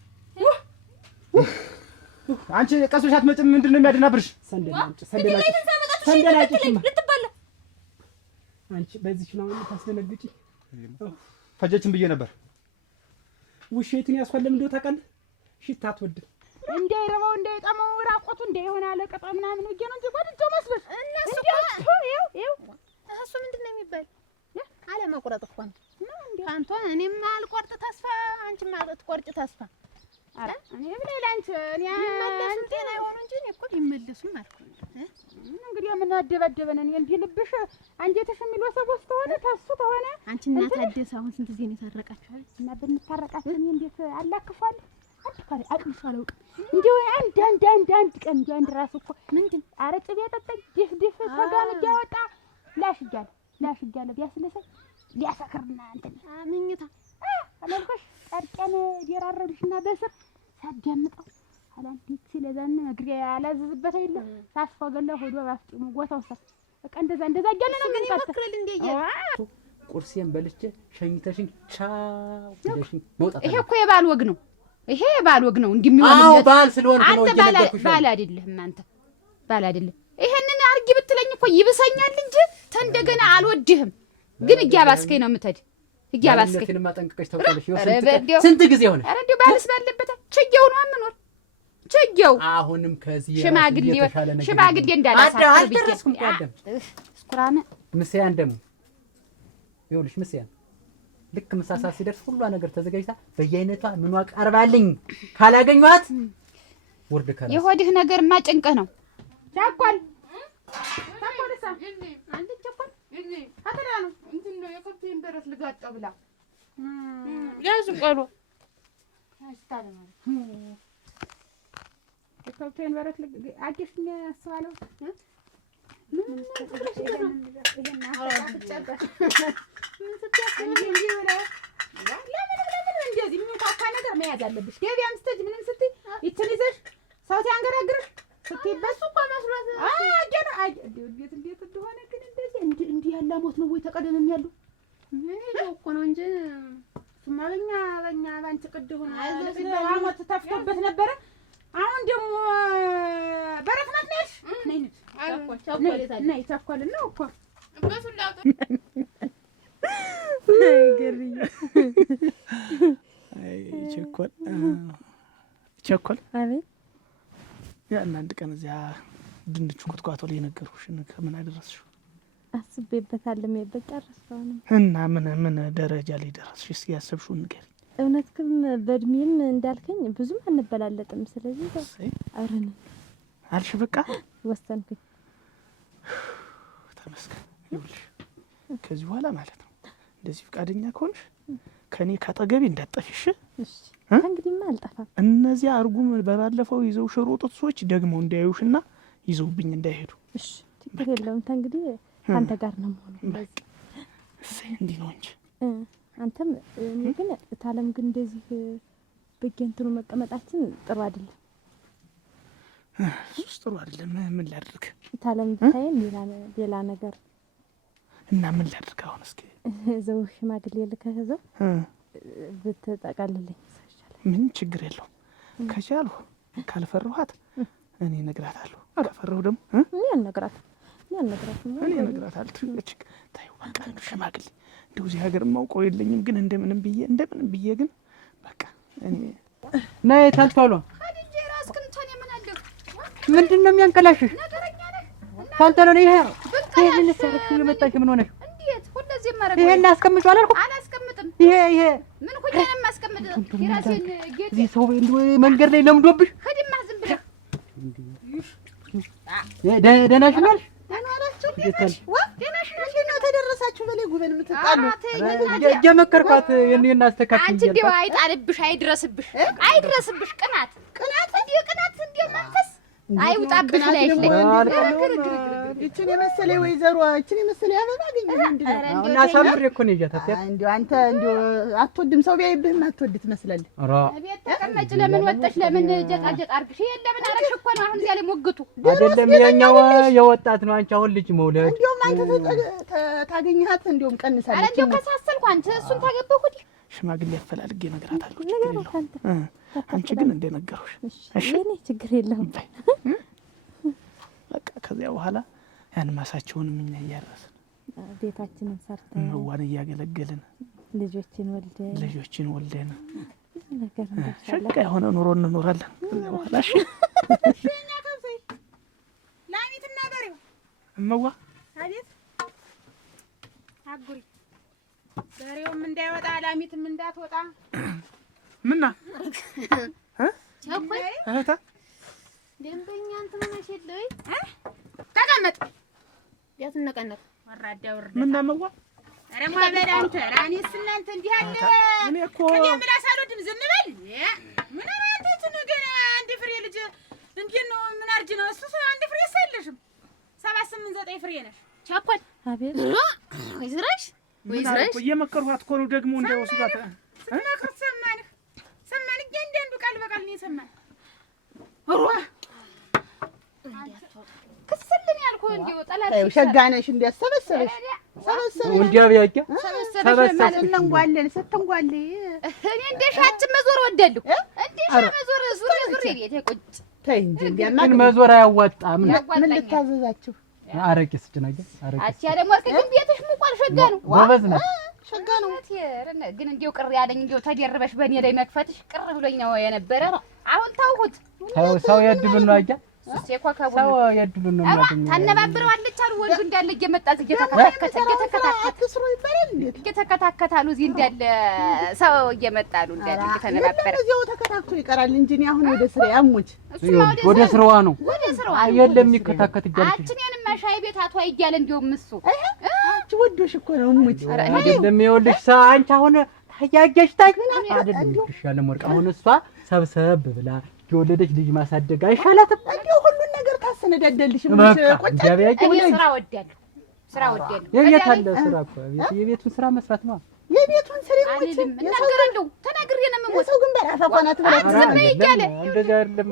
አንቺ ቀሶሽ አትመጭም። ምንድን ነው የሚያደናብርሽ? ሰንደላጭሽማ ልትባላ አንቺ በዚህ ነው ታስደነግጪ። ፈጀችን ብዬ ነበር። ውሸቱን ያስፈለም እንደው ታውቃለህ። ሽታ አትወድም። እንዳይረባው እንዳይጠማው ራቆቱ እንዳይሆን አለቀጣ ምናምን ወጌ ነው እንጂ ወድጆ መስሎሽ እነሱ እሱ ምንድን ነው የሚባል አለመቁረጥ እኮ ነው አንተ። እኔም አልቆርጥ ተስፋ አንቺም አልቆርጭ ተስፋ። አረ እኔ ብለህ ላንቺ እኔ አንተ ነው የሆነ እንጂ እኔ እኮ ቢመለሱም አልኩ እንግዲህ ምን አደበደበን። እኔ እንዲህ ልብሽ አንጀትሽ የሚልወሰወስ ተሆነ ታሱ ተሆነ አንቺ እና ታደሰ አሁን ስንት ጊዜ ነው ታረቃችኋል? እና ብንታረቃችሁ እኔ እንዴት አላክፋለሁ? አንተ አቅምሽ አላውቅም። እንደው አንድ ቀን እንደው አንድ ራስ እኮ ምንድን አረጭ ቢያጠጣኝ ድፍ ተጋም ያወጣ ላሽጋለ ቢያስለሰ ሊያሰክርና አንተ ምኝታ አላልኩሽ ጨርቄን ዲራረብሽና በስር ሳዳምጠው አላንቲት ስለዛና እግሬ አላዝዝበት አይደለ ሳስፈገለ ሆዶ ባስጢሙ ጎታውሳ በቃ እንደዛ እያለ ነው ምን ይመክረል እንደየ ቁርሴን በልቼ ሸኝተሽኝ ቻው ብለሽኝ መውጣት። ይሄ እኮ የባል ወግ ነው። ይሄ የባል ወግ ነው እንደሚሆንለት። አዎ ባል ስለሆነ ነው እየነገርኩሽ። ባል አይደለህም አንተ ባል አይደለም። ይሄንን አርጊ ብትለኝ እኮ ይብሰኛል እንጂ ተንደገና አልወድህም። ግን እያባስከኝ ነው የምትሄድ እያባስከኝ። እኔማ ጠንቅቀሽ ታውቂያለሽ። ስንት ጊዜ ሆነ? ኧረ እንደው ባልስ ባለበት ችጌው ነው የምኖር ችጌው። አሁንም ከዚህ ሽማግሌ እንዳላሳፍር አልደረስኩም። ቀደም እስኩራም ምስያን ደግሞ ይኸውልሽ ምስያን ልክ ምሳ ሰዓት ሲደርስ ሁሏ ነገር ተዘጋጅታ በየአይነቷ ምኗ ቀርባልኝ ካላገኘኋት ወርድ ከራስ የሆድህ ነገርማ ጭንቅህ ነው። ቻኳል ያዙ ቆሎ የከብቴን በረት አዲስ ያስባለው እንደዚህ የሚንኳኳ ነገር መያዝ አለብሽ። ገበያም ስትሄጂ ምንም ስትይ ይችን ይዘሽ ሰው ሲያንገራግርሽ ስትይበት እኮ መስሏት እንዴት እንደሆነ ግን እንደዚህ እንዲህ ያለ ሞት ነው ወይ ተቀደም ያሉ እኮ ነው እንጂ እሱማ በእኛ ባንቺ ቅድ ሆነ ሞት ተፍቶበት ነበረ። አሁን ደግሞ በረት ናት ነሽ ነይ ቻኳል ነው እኮ ቸኮል አቤት ያን አንድ ቀን እዚያ ድንቹ ኮትኳቶ ላይ ነገርኩሽን ከምን አደረስሽው? አስቤበታለሁ በጨረስኩ ነው። እና ምን ደረጃ ላይ ደረስሽ? እስኪ ያሰብሽውን ንገሪኝ። እውነትም በእድሜም እንዳልከኝ ብዙም አንበላለጥም። ስለዚህ አብረን አልሽ። በቃ ወሰንኩኝ። ተመስገን። ይኸውልሽ ከዚህ በኋላ ማለት ነው እንደዚህ ፈቃደኛ ከሆንሽ ከኔ ካጠገቤ እንዳጠፊሽ። እሺ እንግዲህማ አልጠፋም። እነዚያ አርጉም በባለፈው ይዘው ሽሮጡት ሰዎች ደግሞ እንዳያዩሽና ይዘውብኝ እንዳይሄዱ። እሺ ችግር የለውም። እንግዲህ አንተ ጋር ነው የምሆነው። በቃ እሰይ እንዲህ ነው እንጂ አንተም እኔ ግን ታለም ግን እንደዚህ በየእንትኑ መቀመጣችን ጥሩ አይደለም። እሱስ ጥሩ አይደለም። ምን ላድርግ? ታለም ብታይም ሌላ ነገር እና ምን ላድርግ? አሁን እስኪ እዛው ሽማግሌ ልከህ እዛው ብትጠቀልልኝ ይሻላል። ምን ችግር የለውም። ከቻልሁ ካልፈራኋት እኔ እነግራታለሁ። አላፈራሁ ደግሞ እኔ አልነግራትም። እኔ እነግራታለሁ። ትልቅ ታዩ በቃ ሽማግሌ እንደው እዚህ ሀገር የማውቀው የለኝም፣ ግን እንደምንም ብዬ ግን በቃ እኔ ነይ ታልቷሏ ሀዲጄ ራስክን ቶኔ ምን አለህ? ምንድን ነው የሚያንቀላሽሽ? ነገረኛ ነህ። ታልቷሏ ነው ይሄ ምን ሰረሽ የመጣሽ? ምን ሆነሽ? እንዴት ሁለዚህ ማረግ? ይሄን አስቀምጪው አላልኩም? አላስቀምጥም። ይሄ ምን ሁሉንም የማስቀምጥ የራሴን ጌጥ እዚህ ሰው መንገድ ላይ ለምዶብሽ ከድማ ዝም ብለህ ደህናሽ ነሽ? ተደረሳችሁ በላይ ጉበን የምትጣሉ እየመከርኳት የኔን አስተካክል። አንቺ እንደው አይጣልብሽ፣ አይድረስብሽ ቅናት እንዲህ መንፈስ አይውጣብሽ ላይ ይችን የመሰለ ወይዘሮ ይችን የመሰለ አበባ አገኘ ምንድነው? እና ሳምሬ እኮ ነው ይያታት እንደው አንተ እንደው አትወድም፣ ሰው ቢያይብህም አትወድ ትመስላለህ። ቤት ተቀመጭ። ለምን ወጣሽ? ለምን ጀቃጀቃ አርግሽ? ይሄን ለምን አረግሽ እኮ ነው አሁን እዚያ ላይ ሞግቱ አይደለም። የኛው የወጣት ነው። አንቺ አሁን ልጅ መውለድ እንደውም አንተ ታገኘሃት እንደውም ቀንሳለች። አረ እንደው ከሳሰልኩ አንተ እሱን ታገበኩት ሽማግሌ አፈላልጌ እነግራታለሁ። ችግር የለውም። አንቺ ግን እንደነገርኩሽ እሺ። እኔ ችግር የለውም። በቃ ከዚያ በኋላ ያን ማሳቸውንም እኛ እያረስን ቤታችንን ሰርተን መዋን እያገለገልን ልጆችን ወልደን ነገር ሸቃ የሆነ ኑሮ እንኖራለን። ከዚያ በኋላ እሺ እኛ ከብሰይ ላሚትና በሬው እመዋ አቤት አጉሪ በሬውም እንዳይወጣ ላሚትም እንዳትወጣ ምና ቸኮይ እህታ ደንበኛ እንትን ሆነሽ የለይ ተቀመጥ ቤት እንቀነቅ ወራዳ ወርዳ ምና እመዋ ኧረ ማበዳ አንተ ራኔስ እናንተ እንዲህ አለ እኔ እኮ እኔ ምላስ አልወድም። ዝም በል ምን አንተ ገና አንድ ፍሬ ልጅ እንዴት ነው? ምን አርጅ ነው እሱ? አንድ ፍሬ ሰለሽም 7 8 9 ፍሬ ነሽ። ቸኮል አቤት ወይዝራሽ እየመከርኋት እኮ ነው ደግሞ እንዳይወስዷት ስናከር ሰማን እያንዳንዱ ቃል በቃል ነው የሰማን። ክስልን ያልኩህ እንደው ጠላት ሸጋ ነሽ እንዲያሰበሰበሽ ሰበሰበሽ እንዲያ ቢያቀ ሰበሰበሽ ማለት እንጓለን ስትንጓል እኔ እንደ ሻጭ መዞር ወደድኩ። እንደ ሻጭ መዞር ዙሪ ቤቴ ቁጭ ተይ እንጂ እንዲያማ ግን መዞር አያዋጣም። ምን ልታዘዛችሁ? አረቄ ስጭናገ አረቄ አቻ ደግሞ ግን ቤትሽ ሙቋል። ሸጋ ነው ጎበዝ ነው ሸጋ ነው። ግን እንደው ቅር ያለኝ እንደው ተደርበሽ በእኔ ላይ መክፈትሽ ቅር ብሎኝ ነው የነበረ። አሁን ታውኩት። ሰው የድሉን ነው አያ እሱስ የኮከቡ ሰው የድሉን ነው የሚያገኘው። ታነባብረዋለች አሉ ወንዱ እንዳለ እየመጣ እየተከታተሉ ይባላል እንዴ እየተከታተሉ እዚህ እንዳለ ሰው እየመጣሉ እንዳለ እየተነባበረ እዚያው ተከታክቶ ይቀራል እንጂ እኔ አሁን ወደ ስራ ያሙች ወደ ስራዋ ነው የለም የሚከታከት እያለች እኔንም ሻይ ቤት አቷ እያለ እንደውም እሱ አንቺ ወዶሽ እኮ ነው ሙች አይደለም ይኸውልሽ ሰው አንቺ አሁን ታያየሽ አይደለም ይሻለ ወርቅ አሁን እሷ ሰብሰብ ብላ የወለደች ልጅ ማሳደግ አይሻላትም? እንዴው ሁሉን ነገር ታሰነዳደልሽ ምን ቁጭ ያበያችሁ እኔ ስራ ወደያለሁ የቤት አለ ስራ እኮ የቤቱን ስራ መስራት ነው። የቤቱን ስራ ሙች እናገራለሁ ተናግሬ ነው የምሞት ሰው ግን በራፋ ቆናት ብላ ይያለ እንደዛ አይደለም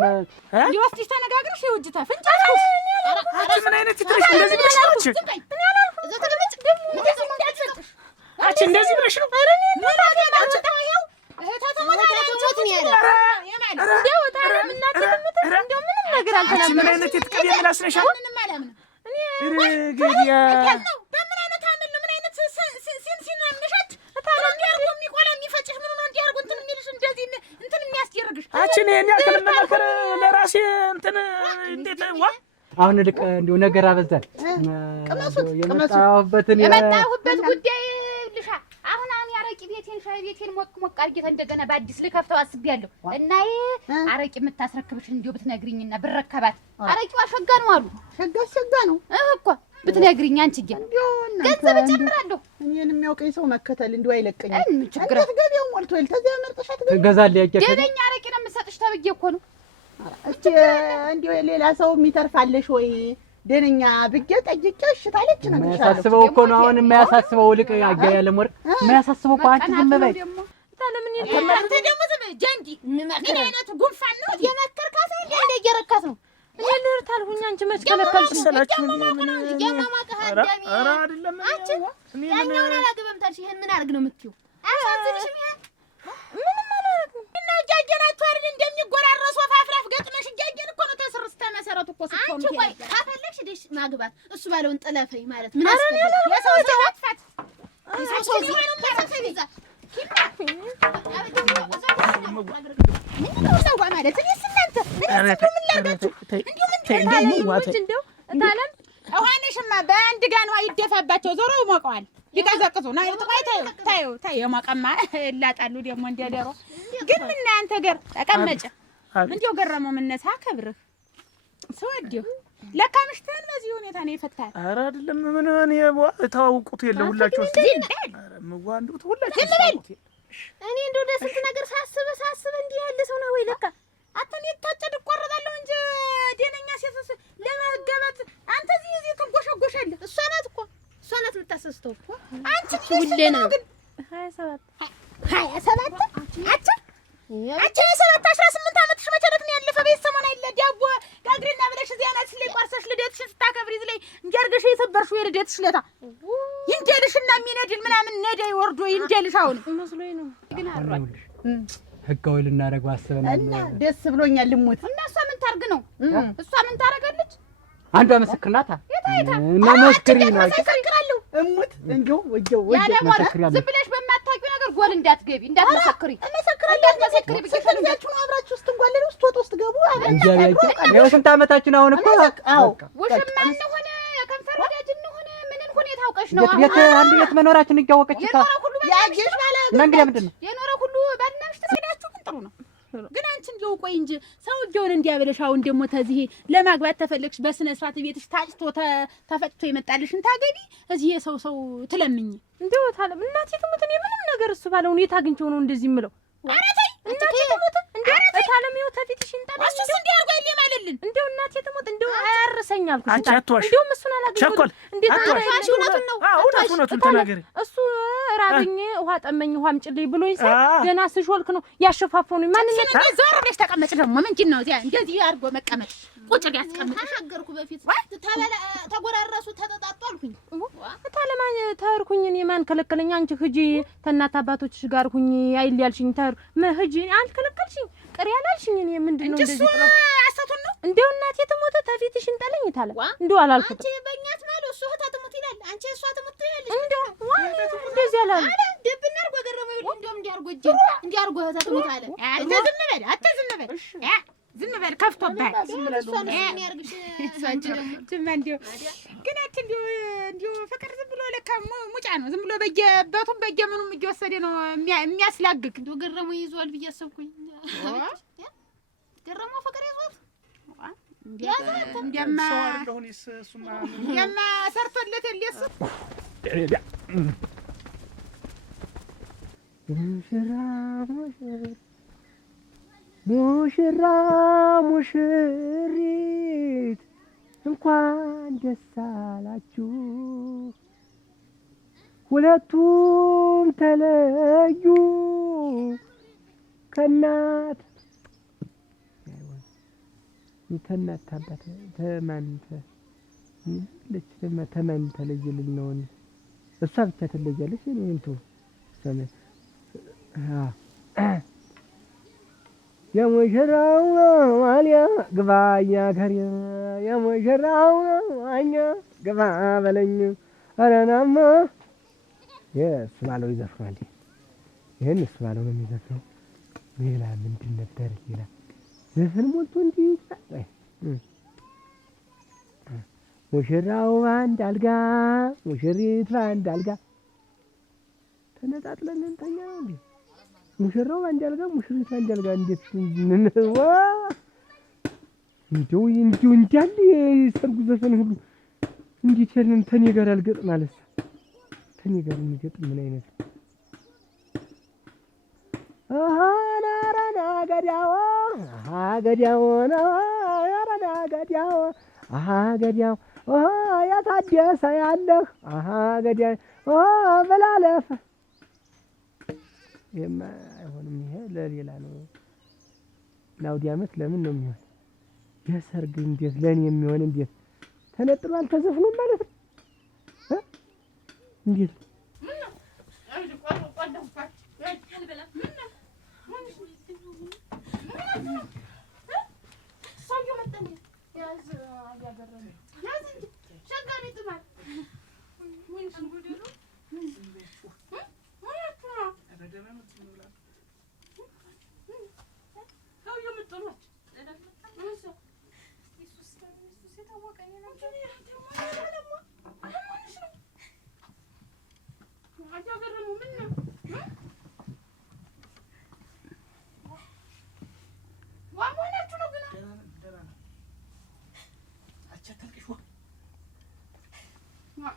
ሊወስድሽ ተነጋግረሽ ይውጅታ ፍንጫ ምን አይነት ትርሽ እንደዚህ ብለሽ ነው? አንቺ እንደዚህ ብለሽ ነው? ኧረ እኔ ነው ይሄው ነገር አልተናገረም። ምን አይነት የትቀብ የምላስነሻል? ምንም አላምንም እኔ ገዲያ በምን አይነት አመል ነው? ምን አይነት ሲን ነሻት? ታዲያ እንዲያርጉ የሚቆላ የሚፈጭሽ ምን ነው? እንዲያርጉ እንትን የሚልሽ እንደዚህ እንትን የሚያስደርግሽ አንቺ እኔ ያክል መናከር ለራሴ እንትን እንዴት ዋ አሁን ልቅ እንደው ነገር አበዛል። ቅመሱት የመጣሁበት ጉዳይ ልሻ አሁን አረቂ ቤቴን ሻይ ቤቴን ሞቅ አድርጌት እንደገና በአዲስ ልከፍተው አስቤያለሁ። እና አረቂ የምታስረክብሽ እንዲሁ ብትነግሪኝና ብረከባት አረቂዋ ሸጋ ነው አሉ። ሸጋ ነው እኮ ብትነግሪኝ አንቺ ገንዘብ እጨምራለሁ። እኔን የሚያውቀኝ ሰው መከተል እንዲሁ አይለቀኝም። ችግር ገበያው ሞልቷል። ተዚያ መርጠሻት ትገዛለህ ያከለ ደበኛ አረቂ ነው የምሰጥሽ ተብዬ እኮ ነው። እስቲ እንዲሁ ሌላ ሰው የሚተርፋለሽ ወይ ደነኛ ብዬ ጠይቄሽ ታለች ነው የሚያሳስበው እኮ ነው። አሁን የሚያሳስበው ልቅ ያያለ ወርቅ የሚያሳስበው እኮ አንቺ ዝም በይ። ታለምን አንተ ደግሞ ዝም ጀንዲ ምን አይነት ጉንፋን ነው የመከርካት እንደ እየረካት ነው። እኔ ልርት አልሁኝ አንቺ መች ከለከልሽ ሰላችሁ ምን ያማማቀህ አዳሚ ኧረ አይደለም አንቺ ያኛው አላገበም ታልሽ ይሄን ምን አርግ ነው የምትዩ? አሳዝንሽም ይሄ ምንም አላረግም እና ጃጀናችሁ አይደል እንደሚጎራረሱ አፍራፍ ገጥመሽ ጃጀን እኮ ነው ተስርስተ መሰረቱ እኮ ሰጥቶ ነው። አንቺ ቆይ ካፈለግሽ ደሽ ማግባት እሱ ባለውን ጥለፈኝ ማለት ምን አስፈልግ የሰው ሰው አጥፋት ሰው ነው ተሰፈኝ ይዛ ውሃንሽማ በአንድ ጋን ውሃ ይደፋባቸው ዞሮ ይሞቀዋል ይቀዘቅዙ ና ታዩ የሞቀማ እላጣሉ ደግሞ እንደ ደሮ ግን ምን አንተ ገር ተቀመጭ እንዲው ገረመው ምነሳ ከብርህ ሰውዲው ለካ ምሽተን በዚህ ሁኔታ ነው ይፈታል። ኧረ አይደለም ምን እኔ ታውቁት የለ ሁላችሁ ኧረ ምዋንዱ ሁላችሁ እኔ እንደው ለስንት ነገር ሳስብ እንዲህ ያለ ሰው ነው ወይ ለካ አተን የታጨድ ቆረጣለሁ እንጂ ደነኛ ሴት ለማገባት አንተ እዚህ ትንቆሸቆሻለህ። እሷ ናት የምታሰስተው እኮ አንቺ ሁሌና 27 አንቺ 18 ዓመትሽ መቼ ነው ያለፈ? ቤት ሰሞን አይደለ ዳቦ ጋግሪና ብለሽ እዚያ ናት ላይ ቆርሰሽ ልደትሽን ስታከብሪ እዚህ ላይ እንጀርገሽ የሰበርሽው የልደትሽ ለታ ይንጀልሽና የሚነድል ምናምን ነዳይ ወርዶ ይንጀልሽ አሁን መስሎኝ ነው ግን አሯል ህጋዊ ልናደርገው አስበናል እና ደስ ብሎኛል። ልሞት እና እሷ ምን ታርግ ነው? እሷ ምን ታረጋለች? አንዷ ምስክር ናታ እና መስክሪ ነው መስክራለሁ። እሙት እንዴው ወጀው ዝም ብለሽ በማታውቂው ነገር ጎል እንዳትገቢ እንዳትመሰክሪ። እንዳትመሰክሪ ብቻችሁ ነው አብራችሁ ውስጥ እንጓለሉ ውስጥ ወጥ ውስጥ ገቡ ያው ስንት ዓመታችን አሁን እኮ አዎ ውሽማ ሆነ የከንፈር ወዳጅ ሆነ ምንን ሁኔታ ታውቀሽ ነው? ቤት አንድ ቤት መኖራችን እያወቀች የኖረ ሁሉ ያጅሽ ባላ እና እንግዲህ ምንድን ነው የኖረ ሁሉ ባድናሽ ትረዳችሁ ግን ጥሩ ነው። ግን አንቺ እንደው ቆይ እንጂ ሰውዬውን እንዲያበለሽ አሁን ደግሞ ተዚህ ለማግባት ተፈልክሽ በስነ ስርዓት ቤትሽ ታጭቶ ተፈጭቶ ይመጣልሽን ታገቢ እዚህ የሰው ትለምኝ እንደው ታለ እናቴ ትሙት እኔ ምንም ነገር እሱ ባለው ሁኔታ አግኝቼው ነው እንደዚህ የምለው። ኧረ ተይ እናቴ ትሙት እንደው ታለም ይኸው ተፊትሽ እንጣል እሱስ እንዲያርጎ ይለማልልን እንደው እናቴ ትሙት እንደው አያርሰኝ አልኩሽ። አንቺ አትዋሽ እንደው እሱን አላገኘሁም። እንዴት አትዋሽ? እውነቱን ነው እውነቱን ተናገሪ። እሱ ራበኝ ውሃ ጠመኝ ውሃ አምጪልኝ ብሎኝ ሳይ ገና ስሾልክ ነው ያሸፋፈኑኝ። ማንነት ዞር ብለሽ ተቀመጭ። ደግሞ ምንድን ነው እዚያ እንደዚህ አድርጎ መቀመጥ? ቁጭ ያስቀምጥ። ተሻገርኩ በፊት ተጎራረሱ ተጠጣጡ አልኩኝ። ታለማን ተርኩኝ እኔ ማን ከለከለኝ? አንቺ ሂጂ ተናት አባቶችሽ ጋር ሁኚ አይል ያልሽኝ ተር ሂጂ አንቺ ከለከልሽኝ ቅር ያላልሽኝ እኔ ምንድን ነው እንደዚህ ጥለው አሰቱን ነው እንደው እናቴ ትሞተ ተፊትሽ እንጠለኝ ታለ እንደው አላልኩት። አንቺ በእኛት ማለት እሱ ህታ ትሙት ይላል። አንቺ እሷ ትሙት ይላል። እንደው እንደዚህ አላለ ደብና አርጎ ገረመው እንደውም እንዲያርጎ እጅ እንዲያርጎ ህታ ትሙት አለ። ዝም በል አትዝም በል ዝም በል ከፍቶብሃል። ግን እንዲሁ ፍቅር ዝም ብሎ ለካ ሙጫ ነው። ዝም ብሎ በየበቱም በየምኑም እየወሰደ ነው የሚያስላግግ። እንደው ገረመው ይዟል ብዬ አሰብኩኝ። ገረመው ፍቅር ይዟል እንደማ ሰርቶለት የለሱ ሙሽራ ሙሽሪት እንኳን ደስ አላችሁ፣ ሁለቱም ተለዩ ከእናት አባት ተማን ተለየልን ነው። እሷ ብቻ ትለያለች። እንቱ የሙሽራው ዋልያ ግባኛ ከሪያ የሙሽራው ዋኛ ግባ በለኝ አረናማ የእሱ ባለው ይዘፍናል። ይሄን እሱ ባለው ነው የሚዘፍነው። ሌላ ምንድን ነበር? ሌላ ዘፈን ሞልቶ እንዲህ ሙሽራው በአንድ አልጋ ሙሽሪት በአንድ አልጋ ተነጣጥለን እንተኛ ነው እንዴ? ሙሽራው በአንድ አልጋ ሙሽሪት በአንድ አልጋ እንዴት እንዋ እንዲሁ እንዳለ የሰርጉ ዘፈን ሁሉ እንዴት ያለን ተኔ ጋር አልገጥም ማለት ተኔ ጋር የሚገጥም ምን አይነት ናራና ገዳዋ ገዳዋ ናራና ገዳዋ ገዳው ያታደሰ ያለህ ገዳይ በላለፈ አይሆንም። ይሄ ለሌላ ነው። ለአውደ ዓመት ለምን ነው የሚሆን? የሰርግ እንዴት ለኔ የሚሆን እንዴት ተነጥሏል ተዘፍኖ ማለት ነው? እንዴት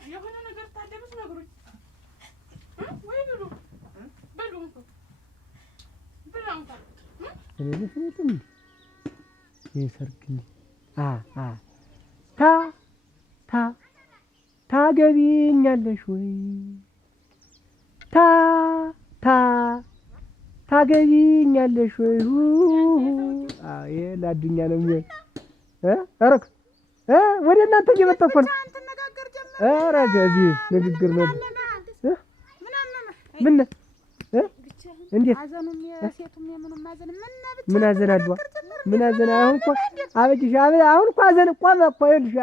የሆነ ነገር ታደብስ ነገሮች ወይ ብሉ ብላንታ ለለፈቱም የሰርግ ታገቢኛለሽ ወይ ታገቢኛለሽ ወይ? ይሄ ለአዱኛ ነው የሚሆን። አረክ ወደ እናንተ እየመጣሁ እኮ ነው። ኧረ ከዚህ ንግግር ነው። ምን እንዴት ምን አዘን አድዋ ምን አዘን? አሁን እኮ አበጅሽ አሁን እኮ አዘን ቆመ እኮ። ይኸውልሽ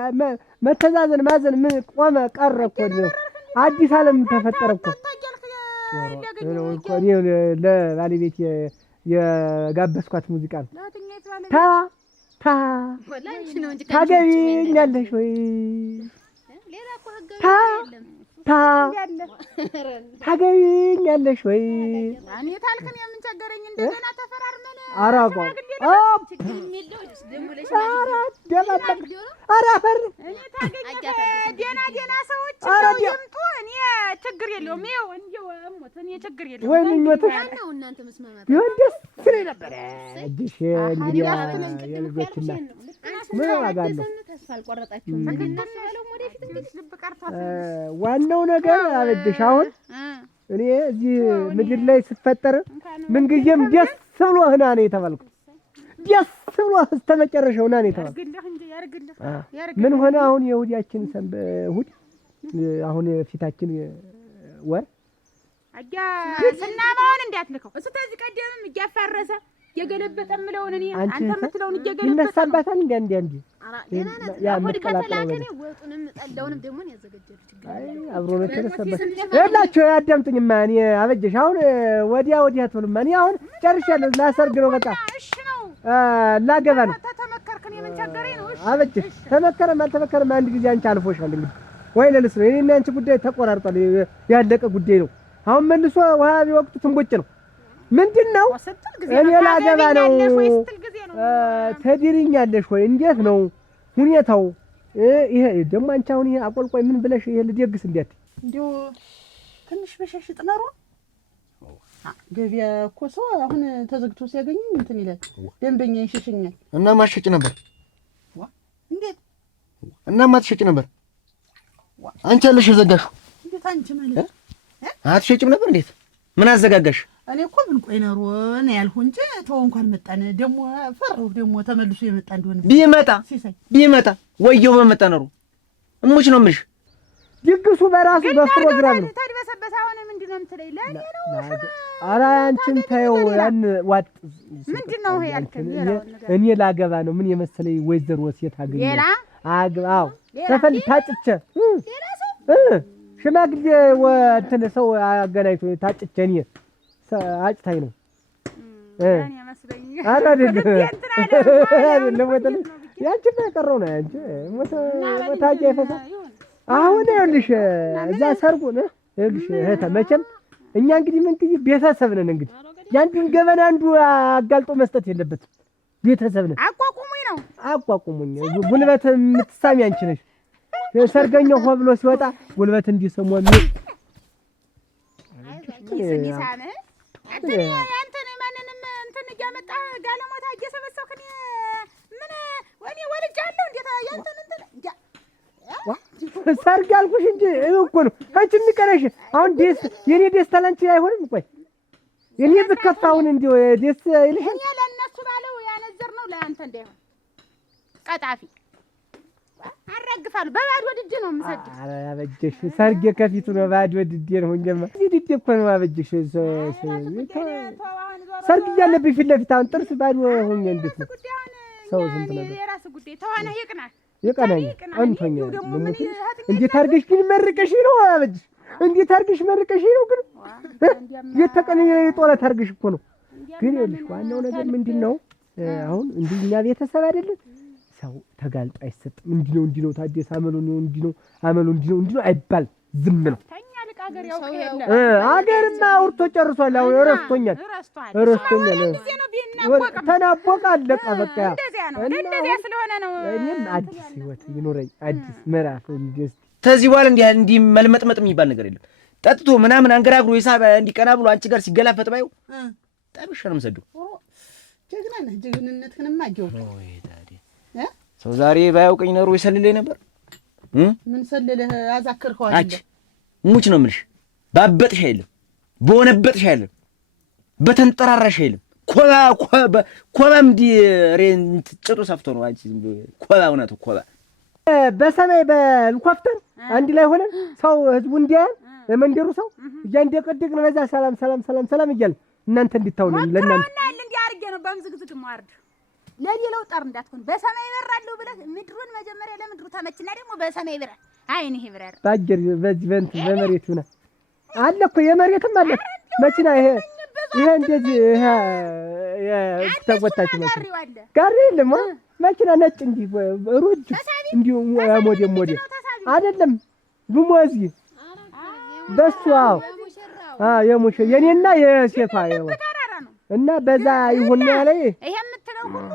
መተዛዘን ማዘን ምን ቆመ ቀረ እኮ። አዲስ ዓለም ተፈጠረ እኮ። እኔ ለባለቤት የጋበዝኳት ሙዚቃ ነው። ታገቢኛለሽ ወይ? ታገቢኛለሽ ወይ? እኔ ታልከን የምንቸገረኝ እንደገና ተፈራርመን አራቆ አራፈር እኔ ታገኝ ደና ሰዎች ነው ይምጡ። እኔ ችግር የለውም። ይኸው እንደው እሞት እኔ ችግር የለውም። ወይ ምኞትሽ ነው እናንተ መስማማት ቢሆን ደስ ይለኝ ነበር። እጅሽ እንግዲህ የልጆችና ምን ዋጋ አለው? ተስፋ አልቆረጣችሁም። እነሱ ያለው ወደፊት እንግዲህ ልብ ቀርቷት ዋናው ነገር አበድሽ አሁን እኔ እዚህ ምድር ላይ ስፈጠር ምንጊዜም ደስ ብሎህ ና ነው የተባልኩት። ደስ ብሎህ እስከ መጨረሻው ና ነው የተባልኩት። ምን ሆነ አሁን የእሑዳችን እሑድ አሁን ፊታችን ወር አያ ስናባውን እንዳትልከው እሱ ተዚህ ቀደምም እያፈረሰ የገለበጠ ምለውን እኔ አንተ የምትለውን እየገለበጠ ይነሳባታል እንዴ ያ መቀላቀል ወጡንም ጠላውንም ደግሞ ነው ያዘጋጀው። ችግር አብሮ ነው ተነሳበት። ይላችሁ አዳምጡኝማ። እኔ አበጀሽ አሁን ወዲያ ትሉማ። እኔ አሁን ጨርሻለሁ። ላሰርግ ነው በቃ። እሺ ነው ላገባ ነው። ተመከርክን የምን ቸገረኝ ነው። እሺ አበጀሽ ተመከረም አልተመከረም አንድ ጊዜ አንቺ አልፎሻል። እንግዲህ ወይ ለልስ ነው የኔና አንቺ ጉዳይ ተቆራርጧል። ያለቀ ጉዳይ ነው። አሁን መልሶ ውሃ ቢወቅቱ ትንቦጭ ነው። ምንድነው? እኔ ላገባ ነው። ተድሪኛለሽ ወይ? እንዴት ነው ሁኔታው? ይሄ ደግሞ አንቺ አሁን ይሄ አቆልቆይ ምን ብለሽ ይሄ ልደግስ እንዴት እንዲሁ ትንሽ በሸሽጥ ነሩ ገበያ እኮ ሰው አሁን ተዘግቶ ሲያገኝ እንትን ይላል። ደንበኛ ይሸሽኛል እና ማሸጭ ነበር። እንዴት እና ማትሸጭ ነበር? አንቺ አለሽ የዘጋሽው። እንዴት አንቺ ማለት አትሸጭም ነበር? እንዴት ምን አዘጋጋሽ? እኔ እኮ ምን ቆይ ነሩ ነው ያልኩ እንጂ ተው እንኳን መጣን ደግሞ ፈራሁ። ደግሞ ተመልሶ የመጣ እንደሆነ ቢመጣ ወየው በመጣ ነሩ እሙች ነው የምልሽ። ድግሱ በራሱ በፕሮግራም ነው። ታድበሰበሰ አሁን ምንድነው የምትለኝ? ለኔ ነው ኧረ አንቺን ተይው። ያን ዋጥ ምንድነው ይሄ ያልከኝ? እኔ ላገባ ነው። ምን የመሰለኝ ወይዘሮ ሴት አገኘ ሌላ አግባው ተፈል ታጭቼ ሌላ ሰው ሽማግሌ ወንትን ሰው አገናኝቶ ታጭቼ እኔ አጭታይ ነው እኔ መስለኝ። ኧረ አይደለም ወተል ያንቺ በቀረው ነው ያንቺ ሞታጅ አይፈሳ። አሁን ይኸውልሽ እዛ ሰርጉ ነው ይኸውልሽ እህተ መቼም እኛ እንግዲህ ምን ትይ ቤተሰብ ነን። እንግዲህ ያንዱን ገበና አንዱ አጋልጦ መስጠት የለበትም። ቤተሰብ ነን። አቋቁሙኝ ነው አቋቁሙኝ። ጉልበት የምትሳሚ አንቺ ነሽ። ሰርገኛው ሆ ብሎ ሲወጣ ጉልበት እንዲሰሙ ነው። አንተን ማንንም እንትን እያመጣ ጋለሞታ እየሰበሰብክ ምን ወኔ ወልጃለሁ እንዴት ያንተን እንትን ሰርግ አልኩሽ እንጂ እኮ ነው አንቺ የሚቀረሽ። አሁን ደስ የኔ ደስታ ላንቺ አይሆንም። ቆይ የኔ ብከፋ አሁን እንዲሁ ደስ ይልሽ። እኔ ለእነሱ ባለው ያነዘር ነው ለአንተ እንዳይሆን ቀጣፊ አረግፋለሁ። በባዶ ድድ ነው የምሰድህ። ኧረ አበጀሽ ሰርግ ከፊቱ ነው። ባዶ ድድ ነው እንጀማ እዚህ ድድ እኮ ነው አበጀሽ። ሰርግ እያለብኝ ፊት ለፊት አሁን ጥርስ ባዶ ሆኜ እንዴት ነው ሰው ስንት ነገር የራስ ጉዳይ ተዋና ይቅናል ይቀናኝ አንተኛ እንዴት አድርገሽ ግን መርቀሽ ነው አበጅ? እንዴት አድርገሽ መርቀሽ ነው ግን የተቀነ የጦለት አድርገሽ እኮ ነው። ግን ይኸውልሽ ዋናው ነገር ምንድነው? አሁን እንዲህ እኛ ቤተሰብ አይደለም ሰው ተጋልጦ አይሰጥም። እንዲህ ነው ታዲያ አመሉ ነው እንዲህ ነው አይባል። ዝም ነው አገርማ አውርቶ ጨርሷል። አሁን ረስቶኛል ተናቦቅ አለቀ በቃ። እንደዚያ ስለሆነ ነው እኔም አዲስ ህይወት ይኖረኝ አዲስ ምዕራፍ እንዲስ ከዚህ በኋላ እንዲህ መልመጥመጥ የሚባል ነገር የለም። ጠጥቶ ምናምን አንገራግሮ ሂሳብ እንዲቀና ብሎ አንቺ ጋር ሲገላፈጥ ባየው ጠብሻ ነው የምሰደው። ጀግና ነህ። ጀግንነትህንማ አየሁ። ሰው ዛሬ ባያውቀኝ ኖሮ ይሰልልኝ ነበር። ምን ሰልልህ? አዛክርከው አይደል? ሙች ነው የምልሽ። ባበጥሽ አይደለም በሆነበጥሽ አይደለም በተንጠራራሽ አይደለም ኮባም ሬንት ጭጡ ሰፍቶ ነው አንቺ ኮባ እውነቱ ኮባ በሰማይ በልኮፍተር አንድ ላይ ሆነን ሰው ህዝቡ እንዲያን የመንደሩ ሰው እያንደቀደቅን በዛ ሰላም እያልን እናንተ እንድታውሉ ለእናንተ እንዲህ አድርጌ ነው በምዝግዝግ ማርድ ለሌላው ጠር እንዳትሆን በሰማይ በራለሁ ብለህ ምድሩን መጀመሪያ ለምድሩ ተመችና ደግሞ በሰማይ ብራ አይን ይሄ ብራ ባጀር በዚህ በመሬት ሆነ አለ እኮ የመሬትም አለ መኪና ይሄ እንደዚህ ተወጣች ጋሪ የለም መኪና ነጭ እንዲህ ሩጅ እንዲሁ ሞዴ አይደለም ጉሞዚ በሱ የሙሽ የኔና የሴቷ እና በዛ ይሁን ያለኝ ይሄ የምትለው ሁሉ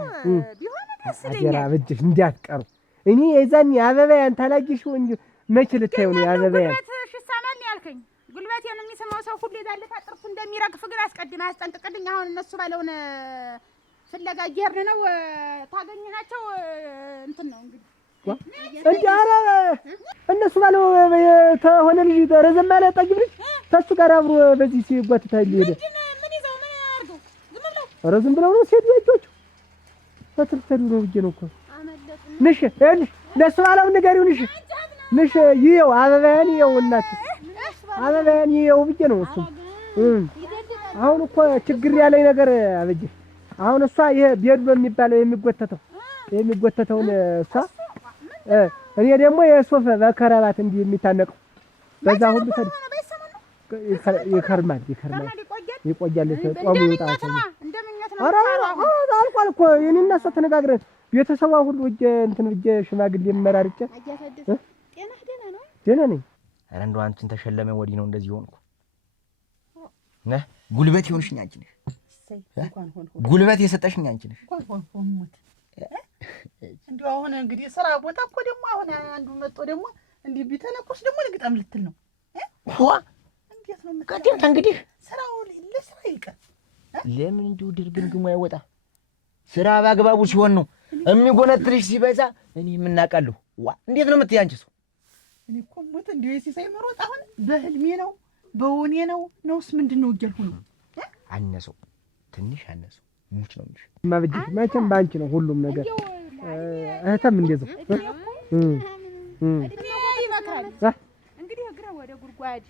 ቢሆን ታስደኛል። አጀራ በጅሽ እንዲያትቀሩ እኔ የዛን አበባያን ታላጊሽው እንጂ መች ልታዩ ነው አበባያን ጉልበት ሽሳማል ያልከኝ ጉልበቴን የሚሰማው ሰው ሁሉ ይዛል ታጥርፍ እንደሚረግፍ ግን አስቀድማ አስጠንቅቅልኝ። አሁን እነሱ ባለውን ፍለጋ እየሄድን ነው። ታገኘናቸው እንትን ነው እንግዲህ እንዴ ኧረ እነሱ ባለው ተሆነ ልጅ ረዘም ያለ ጠጅ ልጅ ተሱ ጋር አብሮ በዚህ ሲጓትታል ይሄደ ኧረ ዝም ብለው ነው ሴት ልጆቹ ተትልተዱ ነው ብዬ ነው እኮ ንሽ እልሽ ለሱ ባለው ንገሪው ንሽ ይኸው አበባያን ይኸው እናት አበባያን ይኸው ብዬ ነው እሱ አሁን እኮ ችግር ያለኝ ነገር አበጀ አሁን እሷ ይሄ ቤድ በሚባለው የሚጎተተውን እሷ እኔ ደግሞ የሶፈ በከረባት እንዲህ የሚታነቀው በዛ ሁሉ ይከርማል ይቆያል ጾሙ ይወጣል። ኧረ አልቋል እኮ የኔና እሷ ተነጋግረን ቤተሰቧ ሁሉ እጄ ሽማግሌ መራርጬ ጤናህ ደህና ነው? ደህና ነኝ። ኧረ እንደው አንቺን ተሸለመ ወዲህ ነው እንደዚህ ሆንኩ። ነህ ጉልበት ይሆንሽኝ አንቺ ነሽ። ጉልበት የሰጠሽኝ አንቺ ነሽ። እንደው አሁን እንግዲህ ስራ ቦታ እኮ ደግሞ አሁን አንዱ መጥቶ ደግሞ እንዲህ ቢተነኩስ ደግሞ ልግጠም ልትል ነው። እንዴት ነው ቀጥታ እንግዲህ ስራው ለስራ ይቀር ለምን እንዲሁ ድርግምግሙ አይወጣ? ስራ በአግባቡ ሲሆን ነው የሚጎነትልሽ። ሲበዛ እኔ የምናውቃለሁ። እንዴት ነው የምትይ አንቺ ሰው? እኔ እኮ ሞት እንዲሁ ሲሳይ መሮጥ አሁን በህልሜ ነው በውኔ ነውስ ምንድን ነው እያልኩ ነው። አነሰው ትንሽ አነሰው ሙች ነው እንጂ ማብጅሽ መቼም ባንቺ ነው ሁሉም ነገር። እህተም እንደዚህ እንግዲህ እግረ ወደ ጉድጓድ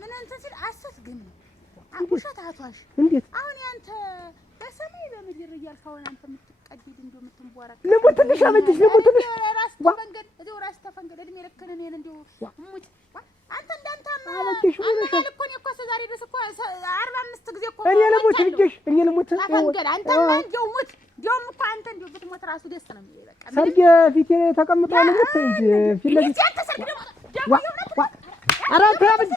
ምን እንትን ሲል አሰት ግን ውሸት አቷሽ እንዴት አሁን ያንተ በሰማይ በምድር እያልክ አሁን አንተ የምትቀድድ እንደው የምትንቧረቅ ልሙትልሽ አበጅሽ ልሙትልሽ ራስ ተፈንገድ እዚሁ ራስ ተፈንገድ እድሜ ልክህን እኔን እንደው ሙት አንተ እንዳንተማ አበጅሽ አንተ እኮ ነው እኮ ዛሬ ድረስ እኮ 45 ጊዜ እኮ እኔ ልሙት ልጅሽ እኔ ልሙት ተፈንገድ አንተማ እንደው ሙት እንደውም እኮ አንተ እንደው ብትሞት ራሱ ደስ ነው የሚለኝ። በቃ ሰርግ ፊቴ ተቀምጦ ልሙት እንጂ ፊት ለፊት አንተ ሰርግ ደግሞ ኧረ ተይ አበጅ